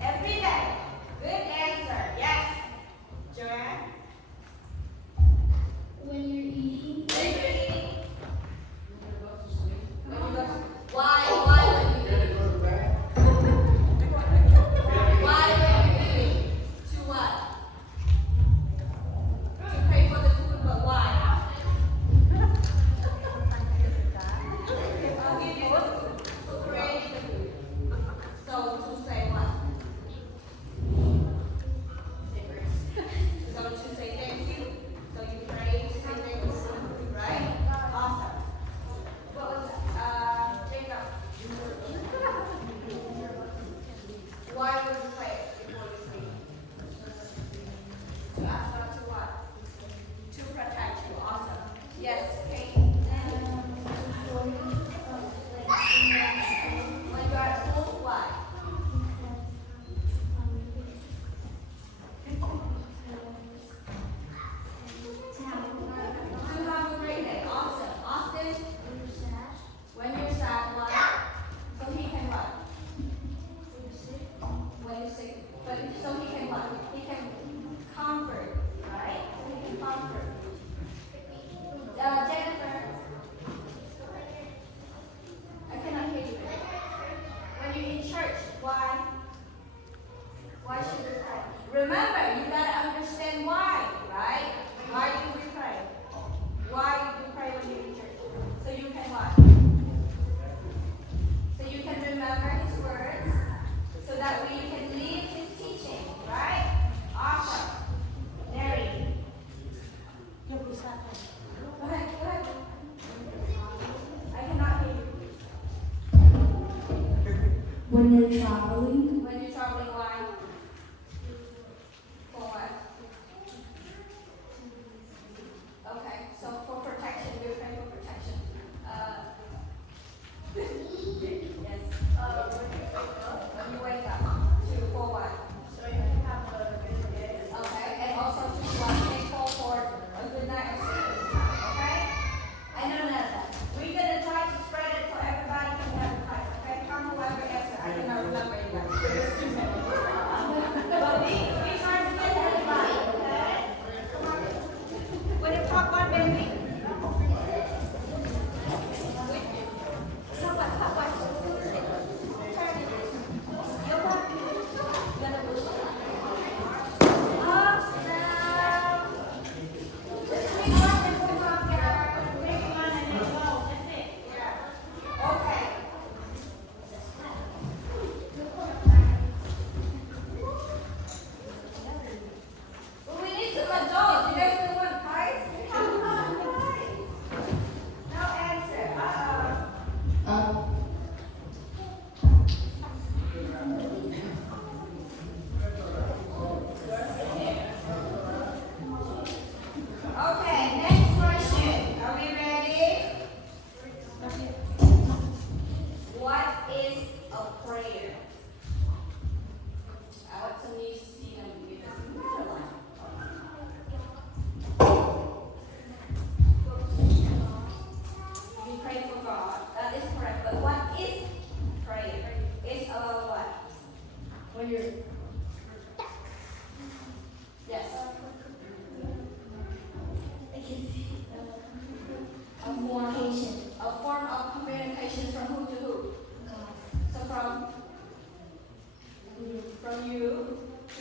every day. Good answer. Yes. Joanne? When you're eating, When you're eating. When you go to why when you eat? Why when you're eating? To what? To pray for the food, but why? I'll give you the food. Who created the food? So to say what? So to say thank you. So you pray to say thank you for the food, right? Awesome. What was Jacob? Why would you pray before you sleep? To ask God to what? To protect you. Awesome. Yes, Kate. When you are at school, why? To have a great day. Awesome. Austin, when you're sad, why? So he can what? When you're sick. But so he can what? He can comfort, right? So he can comfort. Jennifer. I cannot hear you. When you're in church, why? Why should we pray? Remember, you gotta understand why, right? Why do we pray? Why do you pray when you're in church? So you can what? So you can remember his words, so that way you can live his teaching, right? Awesome. Mary. Go ahead, go ahead. I cannot hear you. when you're traveling, When you're traveling, why? For what? Okay, so for protection, we pray for protection. Yes. When you wake up, for what? So you can have a good day. Okay, and also to what? Thankful for a good night of sleep. Okay? I know none of that. We're gonna try to spread it so everybody can have a class. Okay? Come whoever answer. I cannot remember you guys.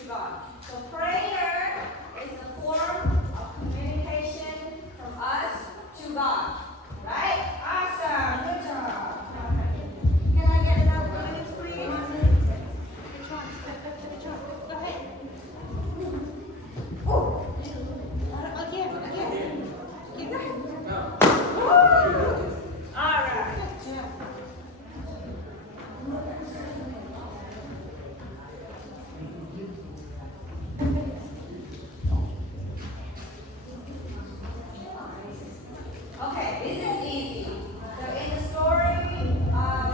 God. So prayer is a form of communication from us to God. Right? Awesome. Good job. Can I get another balloons, please? All right. Okay, this is easy. So in the story of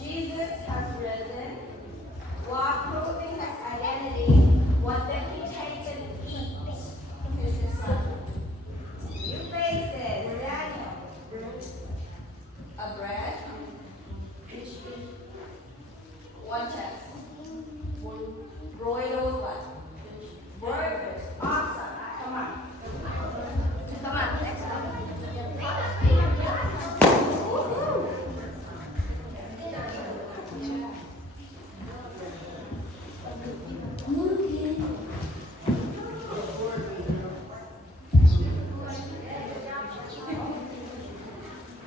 Jesus has risen, while proving his identity, what did he take and eat? His disciples. New faces, Daniel. A bread. One chest. Broiled what? Burgers. Awesome. Come on. Come on, next one. Woo-hoo.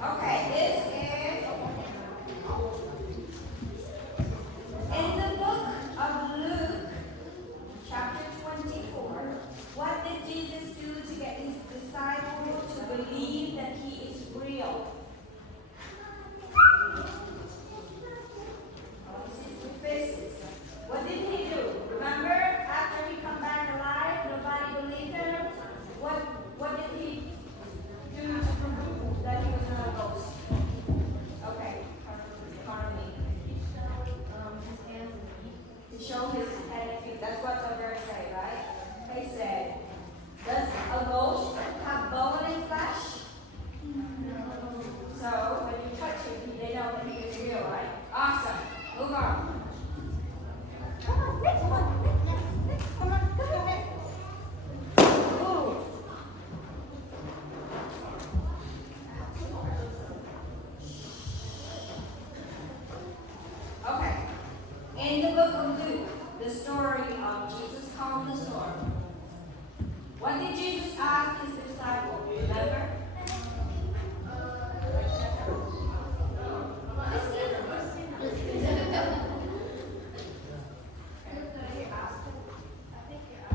Okay, this is in the book of Luke, chapter 24. What did Jesus do to get his disciples to believe that he is real? Oh, this is with faces. What did he do? Remember, after he come back alive, nobody believed him. What did he do to prove that he was not a ghost? Okay, pardon me. To show his head and feet. That's what the verse say, right? They said, does a ghost have bone and flesh? So when you touch him, they know that he is real, right? Awesome. Move on. Come on, next one. Next. Come on, go ahead. Ooh. Okay. In the book of Luke, the story of Jesus calmed the storm. What did Jesus ask his disciples? Remember?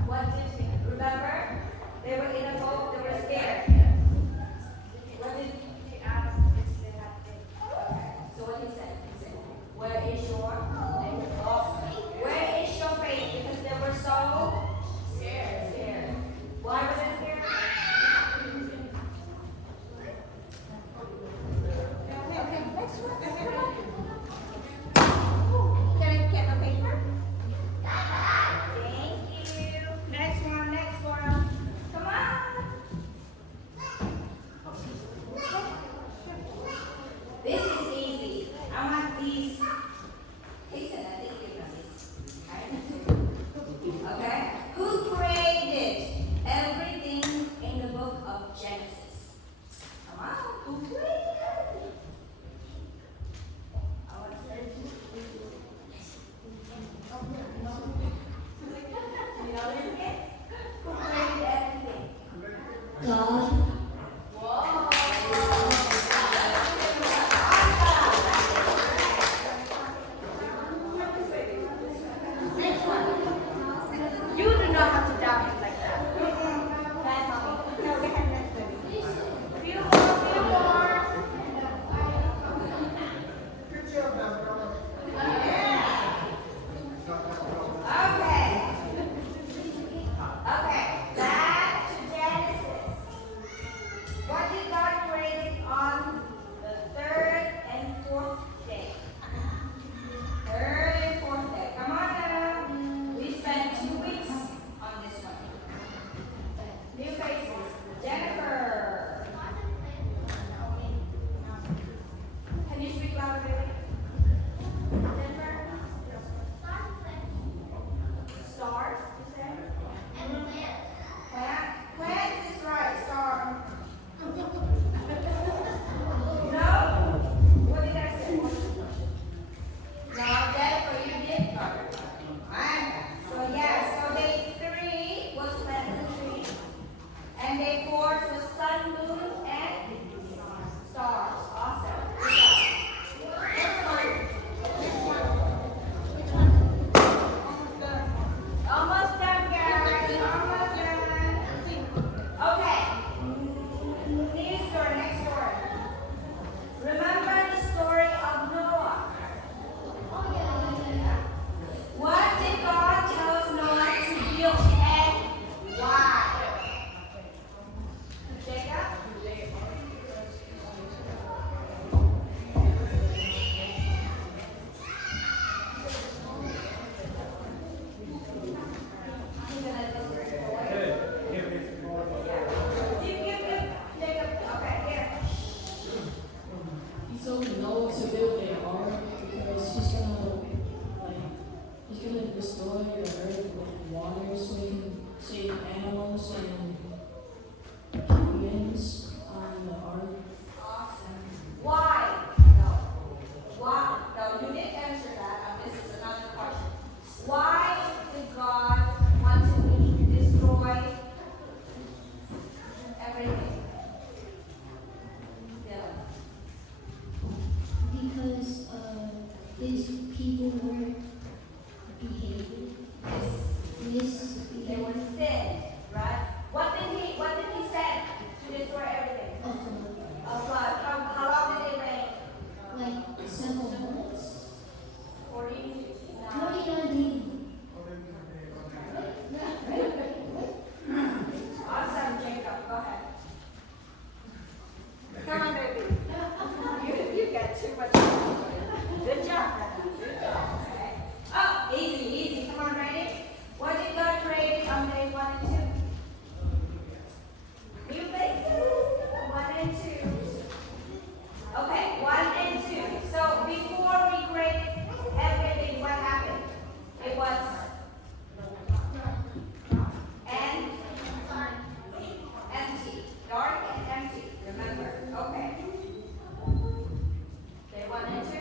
What did he remember? They were in a boat, they were scared. What did he ask if they had faith? Okay. So what he said? He said, where is your faith? Where is your faith? Because they were so scared. Why still know to build their ark because he's gonna destroy the earth with water so he can save animals and humans on the ark. Awesome. Why? No. Why? No, you didn't answer that. This is another question. Why did God want to destroy everything? Dylan. Because his people were behaving There was sin, right? What did he send to destroy everything? A flood. How long did it rain? like several months. 49. 49 Awesome, Jacob. Go ahead. Come on, baby. You got too much. Good job. Good job. Okay. Oh, easy. Come on, ready? What did God create on day 1 and 2? New faces. 1 and 2. Okay, 1 and 2. So before we created everything, what happened? It was and empty, dark and empty. Remember? Okay. Day 1 and 2.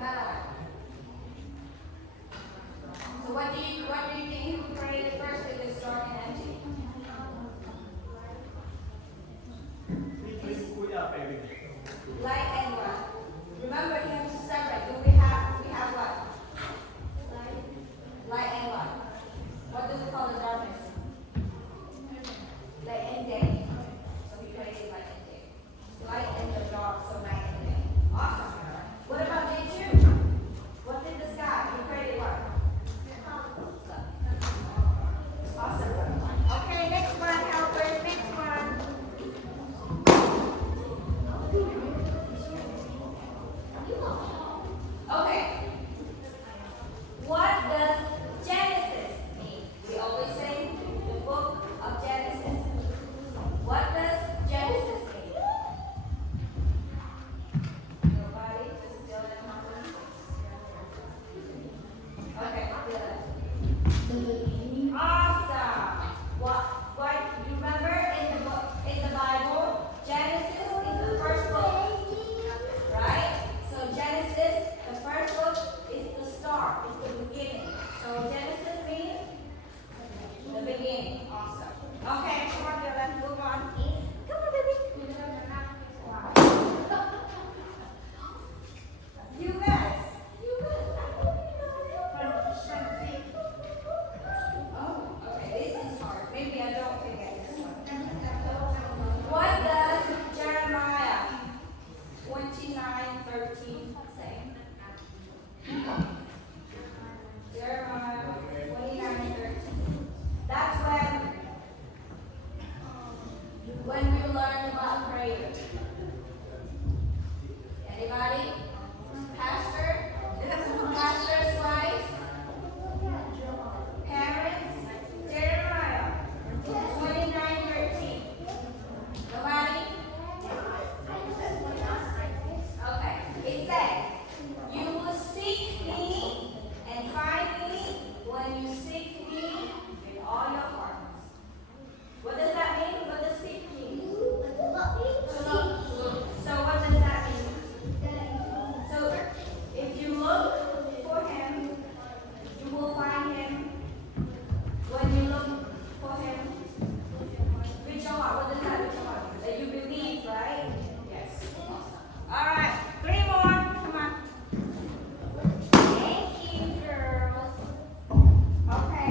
Another one. So what do you think who created first if it's dark and empty? Light and what? Remember, you have to separate. We have what? Light and what? What do we call the darkness? Light and day. So we created light and day. Light and the dark, so night and day. Awesome. What about day 2? What's in the sky? We created what? Awesome. Okay, next one, helpers. Next one. Okay. What does Genesis mean? We always say the book of Genesis. What does Genesis mean? Nobody? Just Dylan Muhammad? Okay, Dylan. the beginning. Awesome. What you remember in the Bible, Genesis is the first book. Right? So Genesis, the first book is the start, is the beginning. So Genesis means the beginning. Awesome. Okay, come on, Dylan, move on. Come on, baby. Wow. You guys. Oh, okay, this is hard. Maybe I don't think I this one. What does Jeremiah 29:13 say? Jeremiah 29:13. That's when we learn about prayer. Anybody? Pastor? Pastor's wife? Parents? Jeremiah 29:13. Nobody? Okay. It said, you will seek me and find me when you seek me with all your hearts. What does that mean? What does seek mean? To look. So what does that mean? So if you look for him, you will find him. When you look for him with your heart, what does that with your heart? That you believe, right? Yes. All right, 3 more. Come on. Thank you, girls. Okay.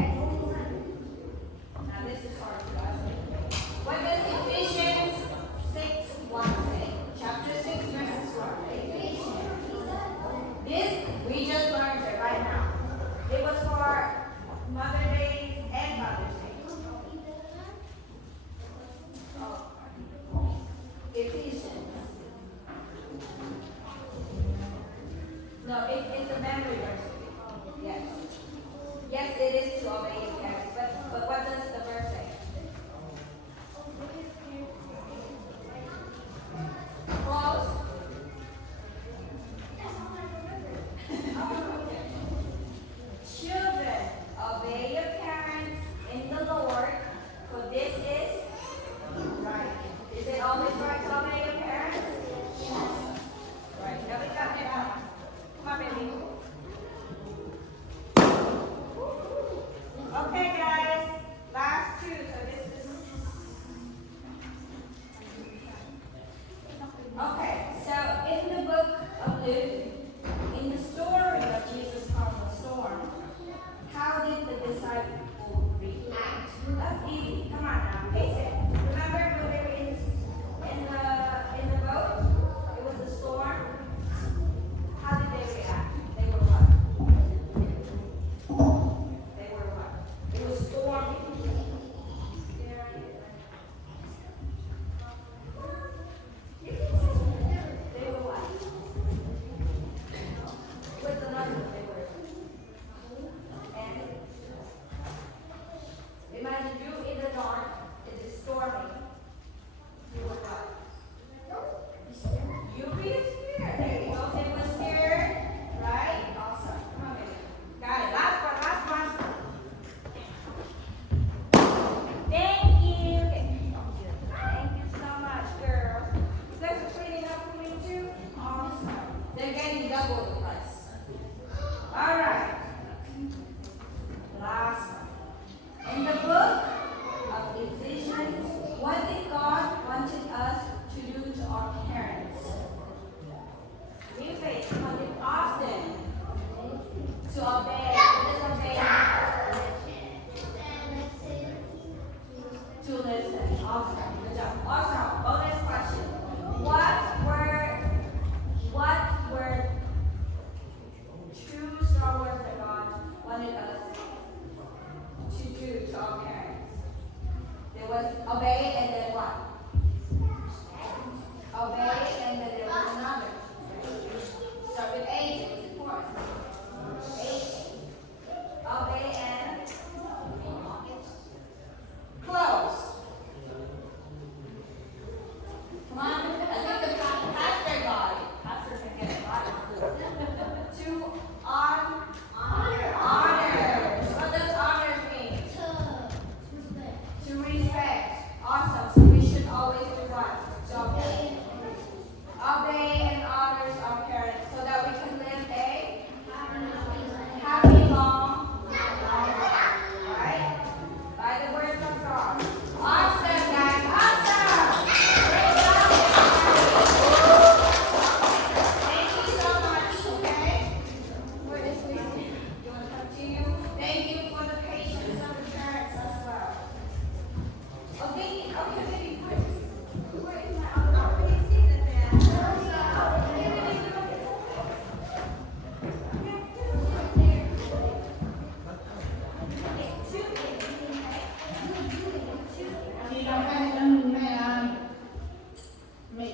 Now this is hard, guys. What does Ephesians 6:1 say? Chapter 6, verses 1. This, we just learned it right now. It was for Mother Day and Father's Day. Oh. Ephesians. No, it's a memory verse. Yes. Yes, it is to obey your parents. But what does the verse say?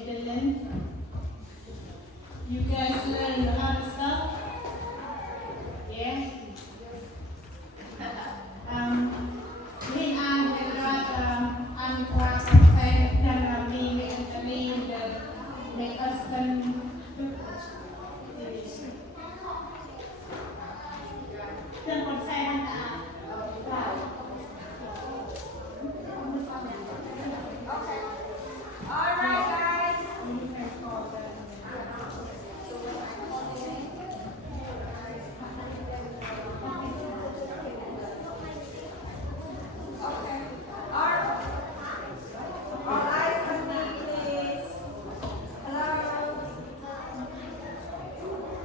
Dylan. You guys learn a lot of stuff? Yeah? Ni an herat an kuat saya dan kami mentally make us learn. Dan saya Okay. All right, guys. Okay. All eyes on me, please. Hello.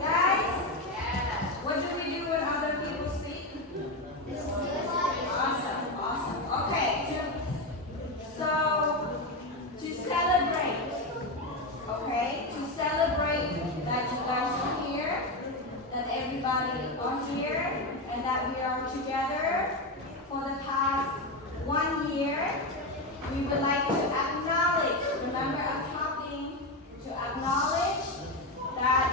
Guys? What do we do when other people speak? Awesome, awesome. Okay. So, to celebrate, okay, to celebrate that you guys are here, that everybody are here, and that we are together for the past 1 year, we would like to acknowledge, remember I'm talking, to acknowledge that,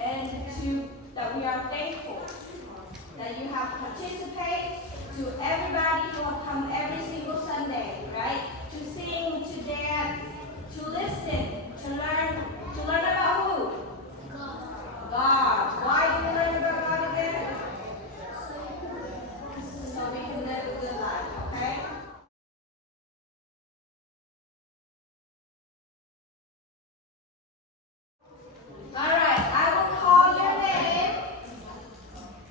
and that we are thankful that you have participated, to everybody who have come every single Sunday, right? To sing, to dance, to listen, to learn about who? God. Why do we learn about God again? So we can live a good life, okay? All right, I will call your name.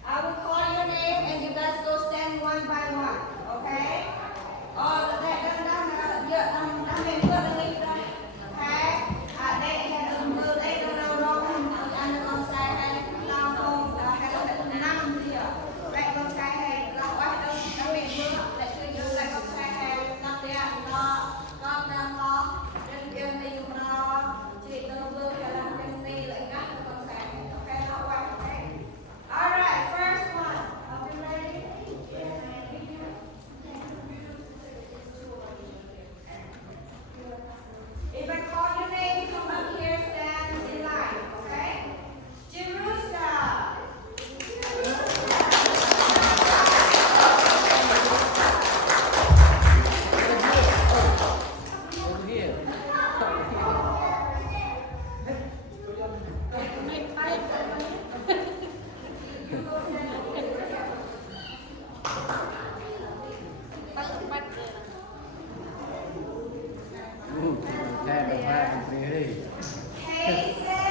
I will call your name and you guys go stand one by one, okay? Oh, that mình vừa lên đây, okay? Đây là mưa đây đâu đâu đâu, anh là con sai hay lao không, hay là năm gì à? Đây con sai hay lao quá đâu, mình mưa lại cứ như là con sai hay năm tiền nó, con đang lo, đến kia mình dùng nó, chị đâu mưa hay là mình lại ngắt con sai, okay? Lao quá, okay? All right, first one. Are we ready? If I call your name, come up here, stand in line, okay? Jerusalem. Over here. Đây là ba thằng này đi. Kason.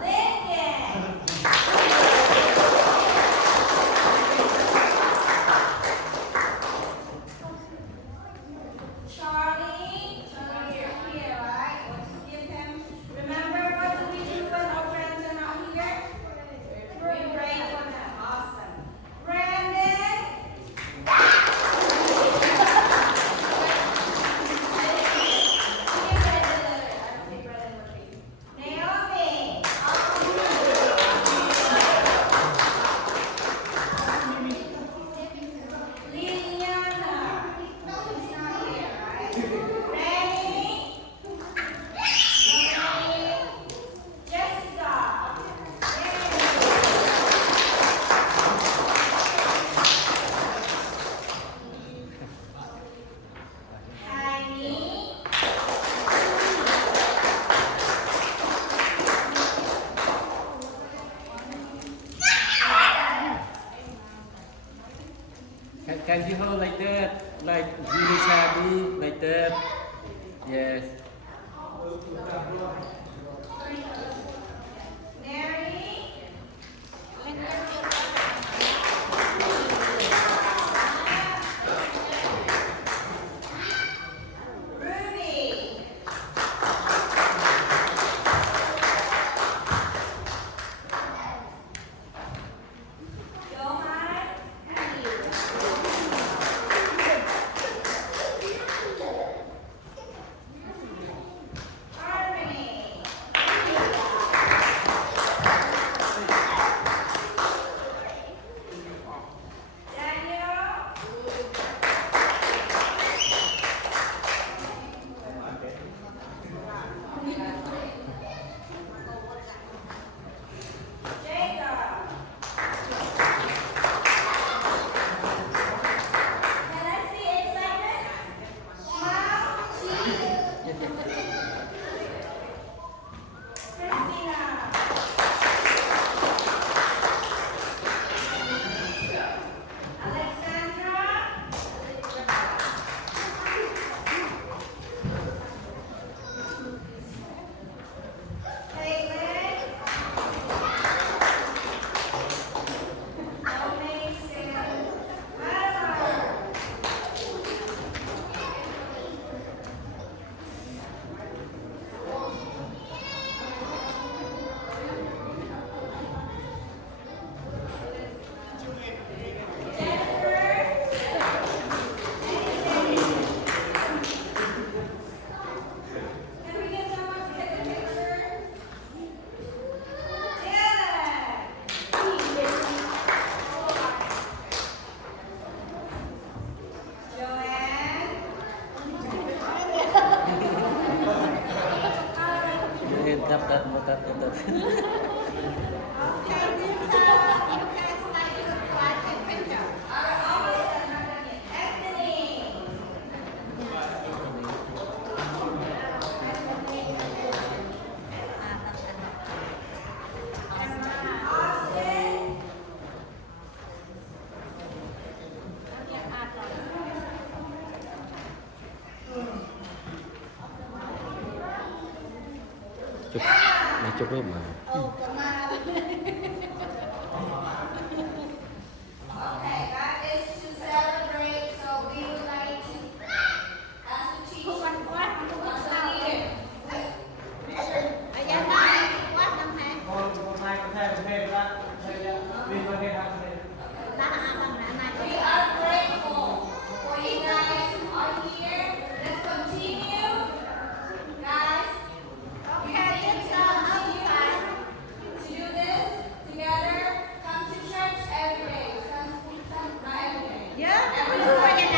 Lincoln. Charlie. Charlie is here, right? We'll just give him. Remember what do we do when our friends are not here? We pray for them. Awesome. Brandon. Naomi. Liliana. She's not here, right? Randy. Jessica. Annie. Can you hold like that? Like really shabby, like that? Yes. Mary. Ruby. Johan. Harmony. chụp rơm mà. Okay, that is to celebrate, so we would like to ask the teacher. What's the leader? We are grateful for you guys are here. Let's continue. Guys, we have to do this together. Come to church every day. Not every day. Yeah. Every Sunday.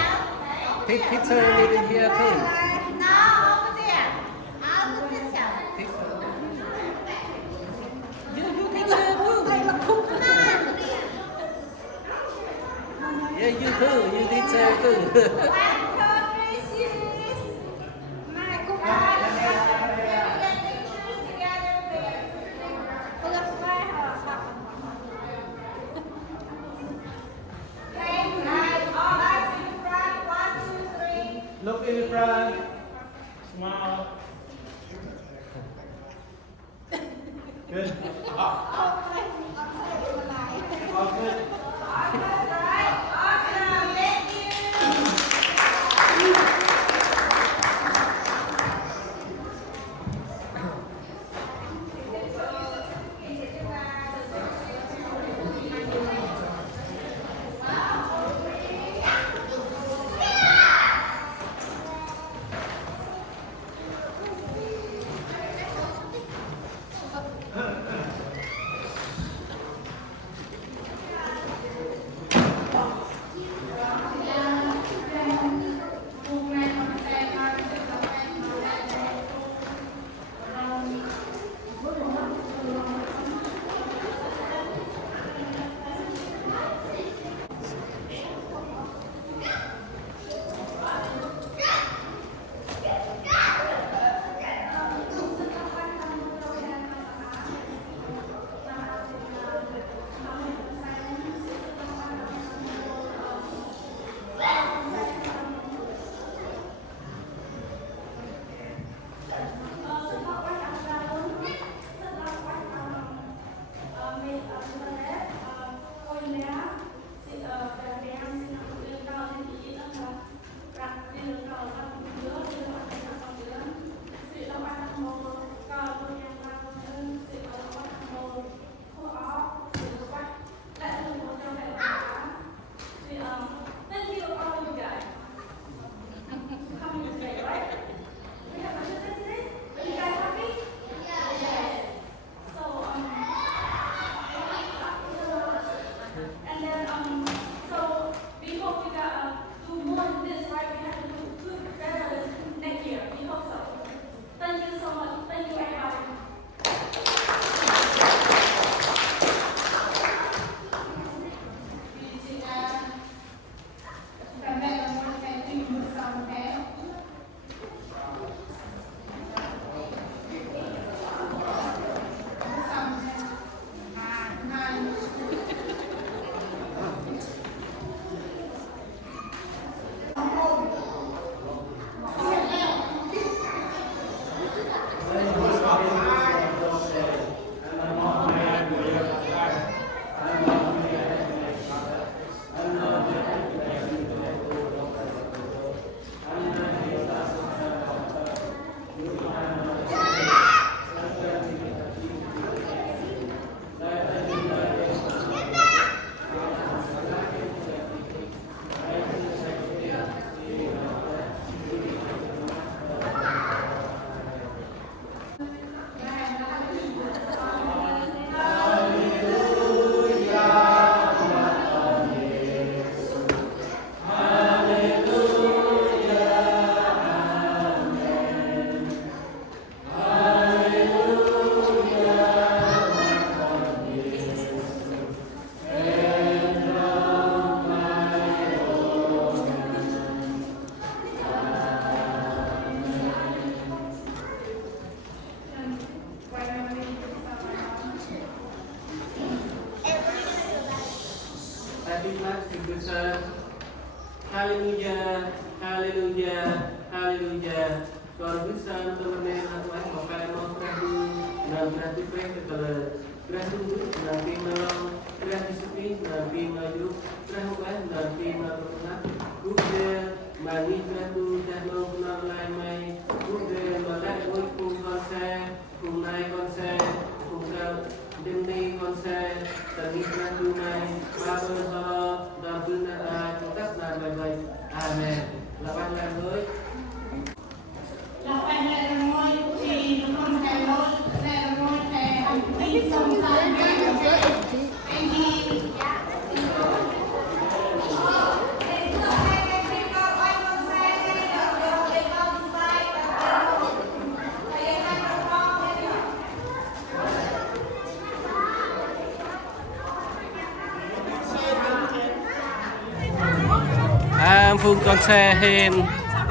Okay? Teacher living here too. Yeah, you too. You teacher too. Look in the front. Smile. Good. All good. Hallelujah, hallelujah, hallelujah. Còn biết sao tôi nên là tôi có phải một cái នៅព្រះទីព្រះទៅព្រះទូទៅនៅពីមកព្រះទីសុពីនៅពីមកយុព្រះហូបនៅពីមកប្រណាគូទេមកនេះព្រះទូតែលោកនៅឡាយម៉ៃគូទេមកដាក់មួយគុំកនសែគុំណៃកនសែគុំកៅឌិននីកនសែតនេះព្រះទូម៉ៃបាបលដល់ពឹងដល់តាក់ដល់បាយអាមែនละวันละเลย là phải lệ rồi thì nó không thể lỗi lệ rồi thì đi xong ra anh đi phun con xe hên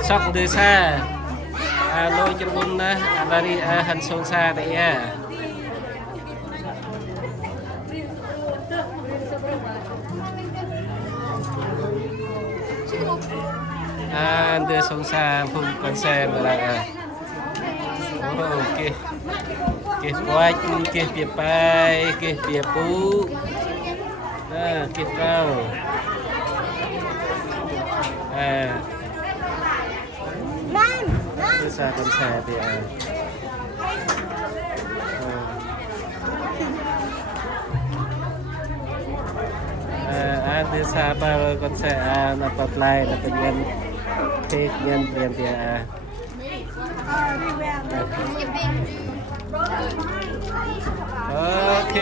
sọc từ xa lôi cho bún bà đi hành sông xa đấy đưa sông xa phun con xe mà lại kia quay kia bìa bay kia bìa bú kia rau đưa xa con xe thì đưa xa ba con xe nó bật lại là bệnh nhân thế nhân tiền thì ok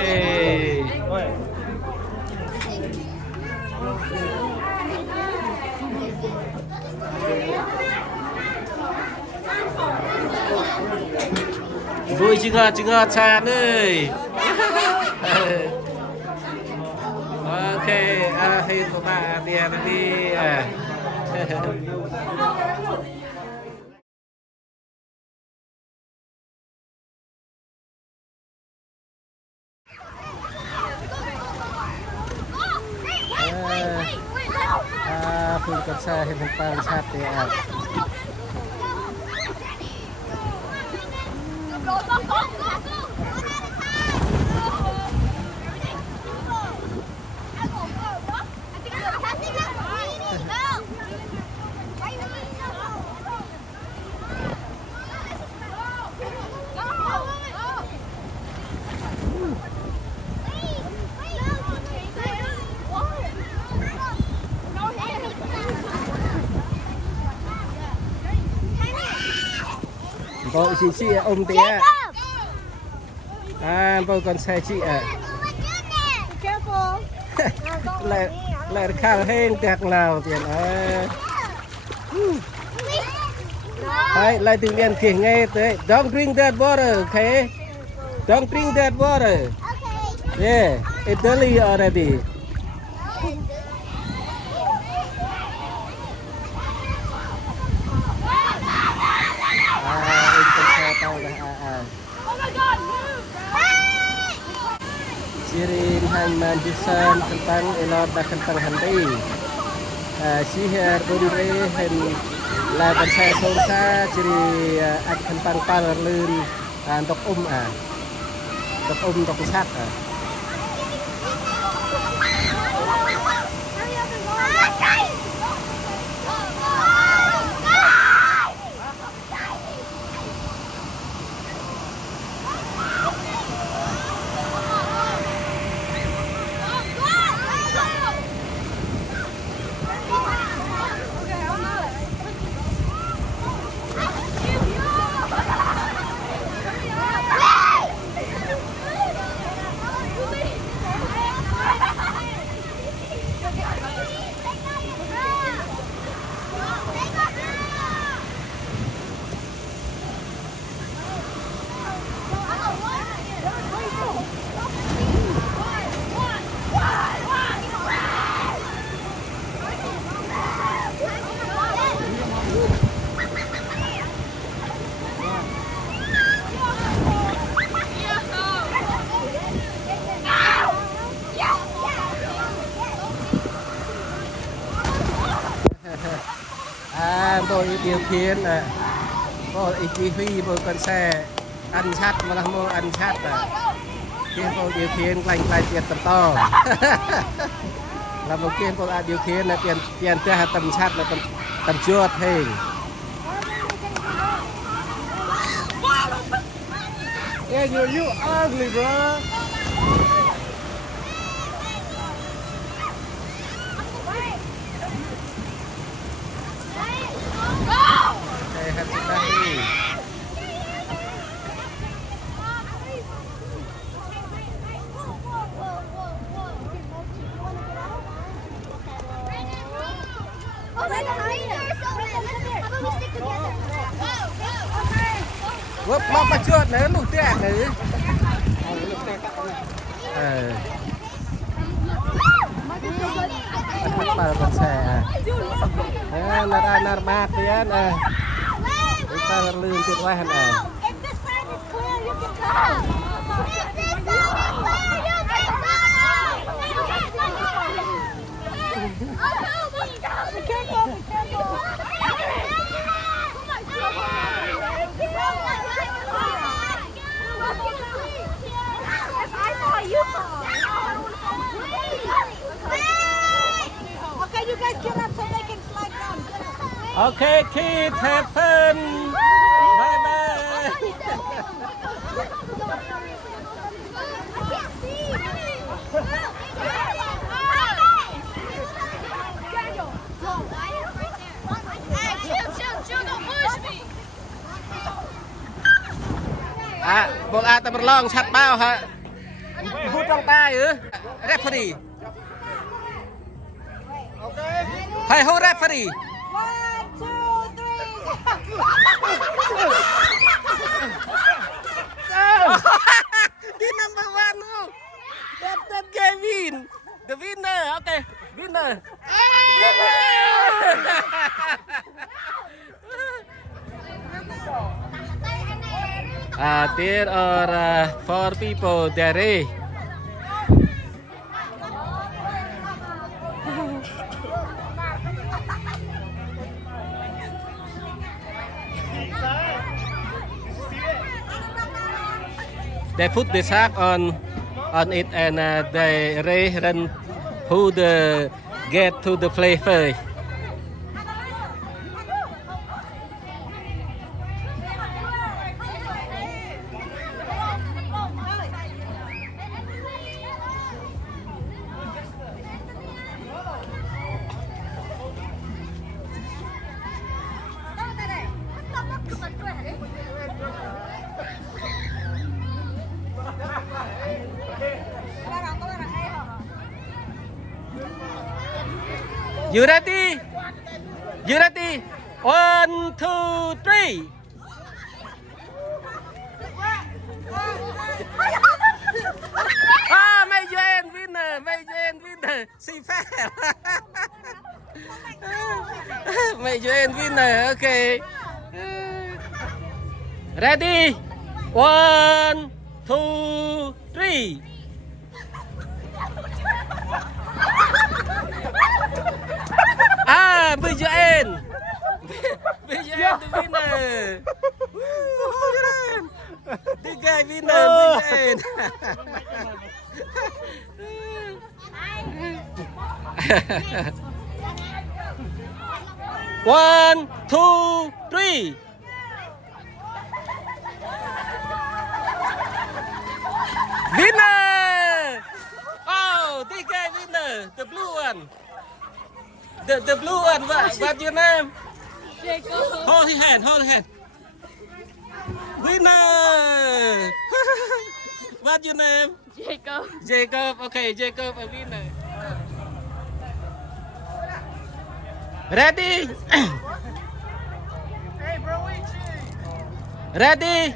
vui chứ ngọt tràn ơi ok hết của bà tiền đi phun con xe hay một bàn sát thì vợ chị ôm tí vợ con xe chị lại khang hên tẹt nào tiền lại tiếng đèn kể nghe tới don't drink that water okay don't drink that water yeah it's dirty already Sirin Hanman Jisan tentang elot dah tentang handi. Sihir Bundre hen laban saya songsa ciri tentang parlun untuk untuk pusat. Tôi điều khiển tôi chỉ huy một con xe ăn chát mà là mua ăn chát à kia cô điều khiển quanh tiền tầm to là một kia cô điều khiển là tiền ra tầm chát là tầm chuột hình yeah you ugly bro okay happy birthday Whoop, mà chuột nữa, lục tẹt nữa. Bắt con xe. Nó ra nار mát tiền. Chúng ta lươn tuyệt quá hẳn à. Okay, you guys get up so they can slide down. Okay, kids, have fun. Bye bye. À, một ai ta một lon chặt bao hả? Hút trong tay ư? Referee. Hey, who referee? 1, 2, 3. The number one, no. That Kevin, the winner. Okay, winner. There are 4 people there. They put the sack on it and they run who the get to the play first. You ready? You ready? 1, 2, 3. Ah, Mayen winner. See fair. Mayen winner. Okay. Ready? 1, 2, 3. Ah, Bijaen the winner. The guy winner, Bijaen. 1, 2, 3. Winner! Oh, the guy winner, the blue one. The blue one, what's your name? Jacob. Hold his hand. Winner! What's your name? Jacob. Jacob. Okay, Jacob, a winner. Ready? Hey, bro, Ready?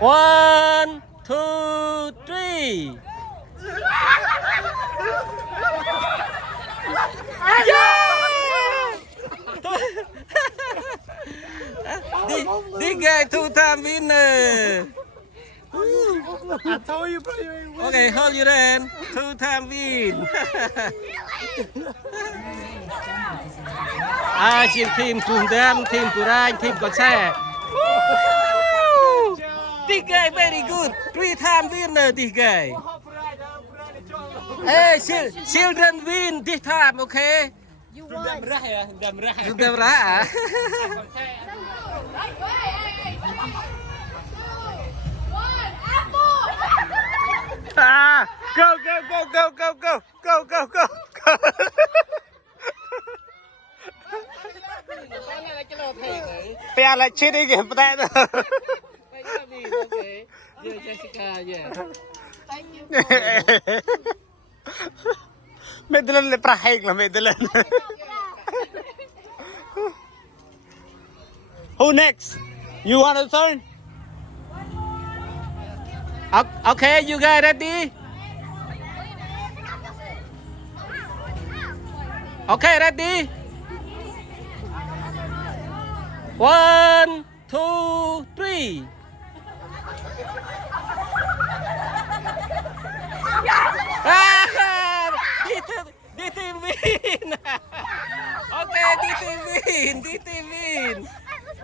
1, 2, 3. This guy 2-time winner. I told you, bro, you ain't winning. Okay, hold your hand. 2-time win. Ai team của Đam, team của Rai, team của Xe. This guy very good. 3-time winner, this guy. Hey, children win this time, okay? You won. Sudah berah. Go, go, go, go, go, go, go, go, go, go. Pia lại chết đi kìa, tay rồi. Okay. Yeah, Jessica, yeah. Thank you. Medlan le prahig lah, medlan. Who next? You want to turn? Okay, you guys ready? Okay, ready? 1, 2, 3. DT win. Okay, DT win. DT win.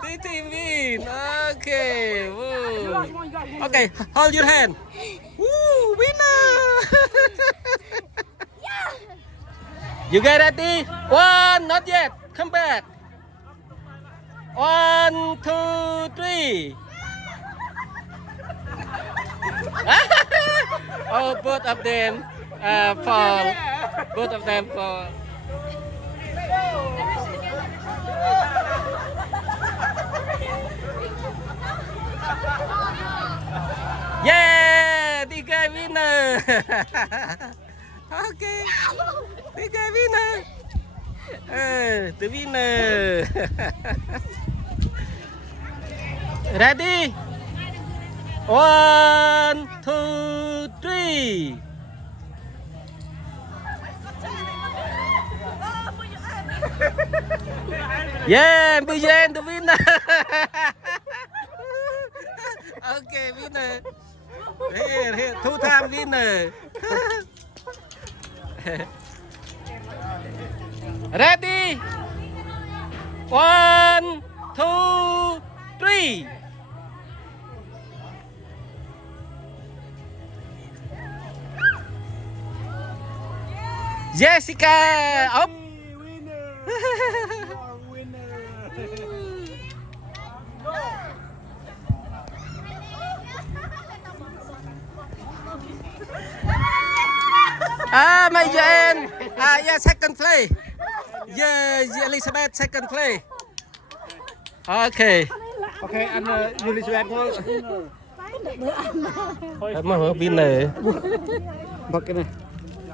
DT win. Okay. Woo. Okay, hold your hand. Woo, winner. You guys ready? 1, not yet. Come back. 1, 2, 3. Oh, both of them fall. Both of them fall. Yeah, this guy winner. Okay, this guy winner. The winner. Ready? 1, 2, 3. Yeah, Buyen, the winner. Okay, winner. Here, 2-time winner. Ready? 1, 2, 3. Jessica, up. My Jen. Yeah, second play. Yeah, Elizabeth, second play. Okay. Okay, and Elizabeth will. Winner.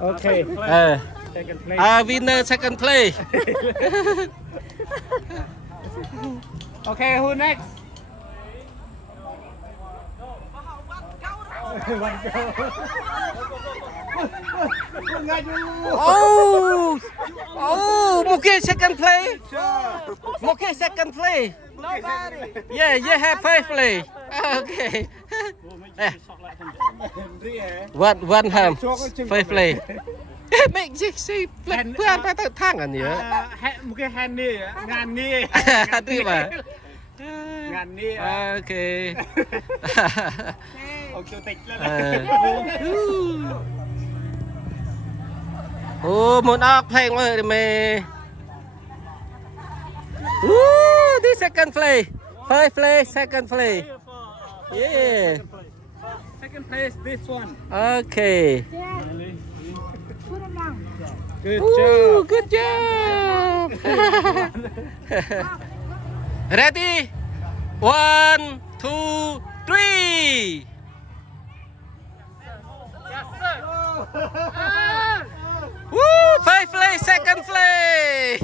Okay. Second place. Winner, second play. Okay, who next? Okay, second play. Okay, second play. Nobody. Yeah, you have first play. Okay. One hand, first play. Make see play เพื่อนไปทางอันนี้ một cái hand đi, ngàn đi. ดีป่ะ Ngàn đi. Okay. Ông chủ tịch lên. Muốn ọc เพลงเลยแม่ This second play. First play, second play. Yeah. Second place, this one. Okay. Good Ooh, job. good job. Ready? 1, 2, 3. Yes, sir. Woo! First play, second play.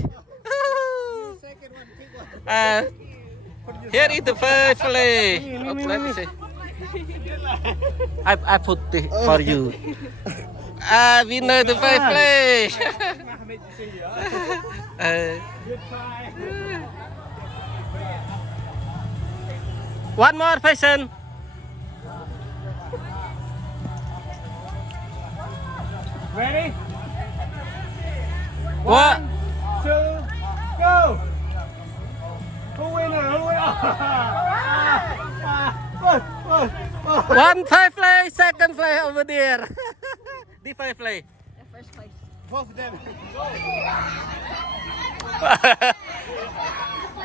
Second one, big one. Here is the first play. Let me see. I put it for you. Winner the first play. Good try. One more person. Ready? 1, 2, go. Who winner? Who winner? One first place, second place over there. The first place. The first place. Both of them.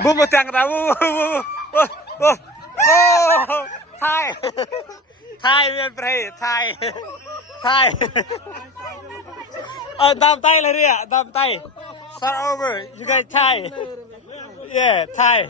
Boom, chàng ra, oh, Thai, Thai, we play Thai, Thai. Đam tay là đi ạ, đam tay. Start over, you guys Thai. Yeah, Thai.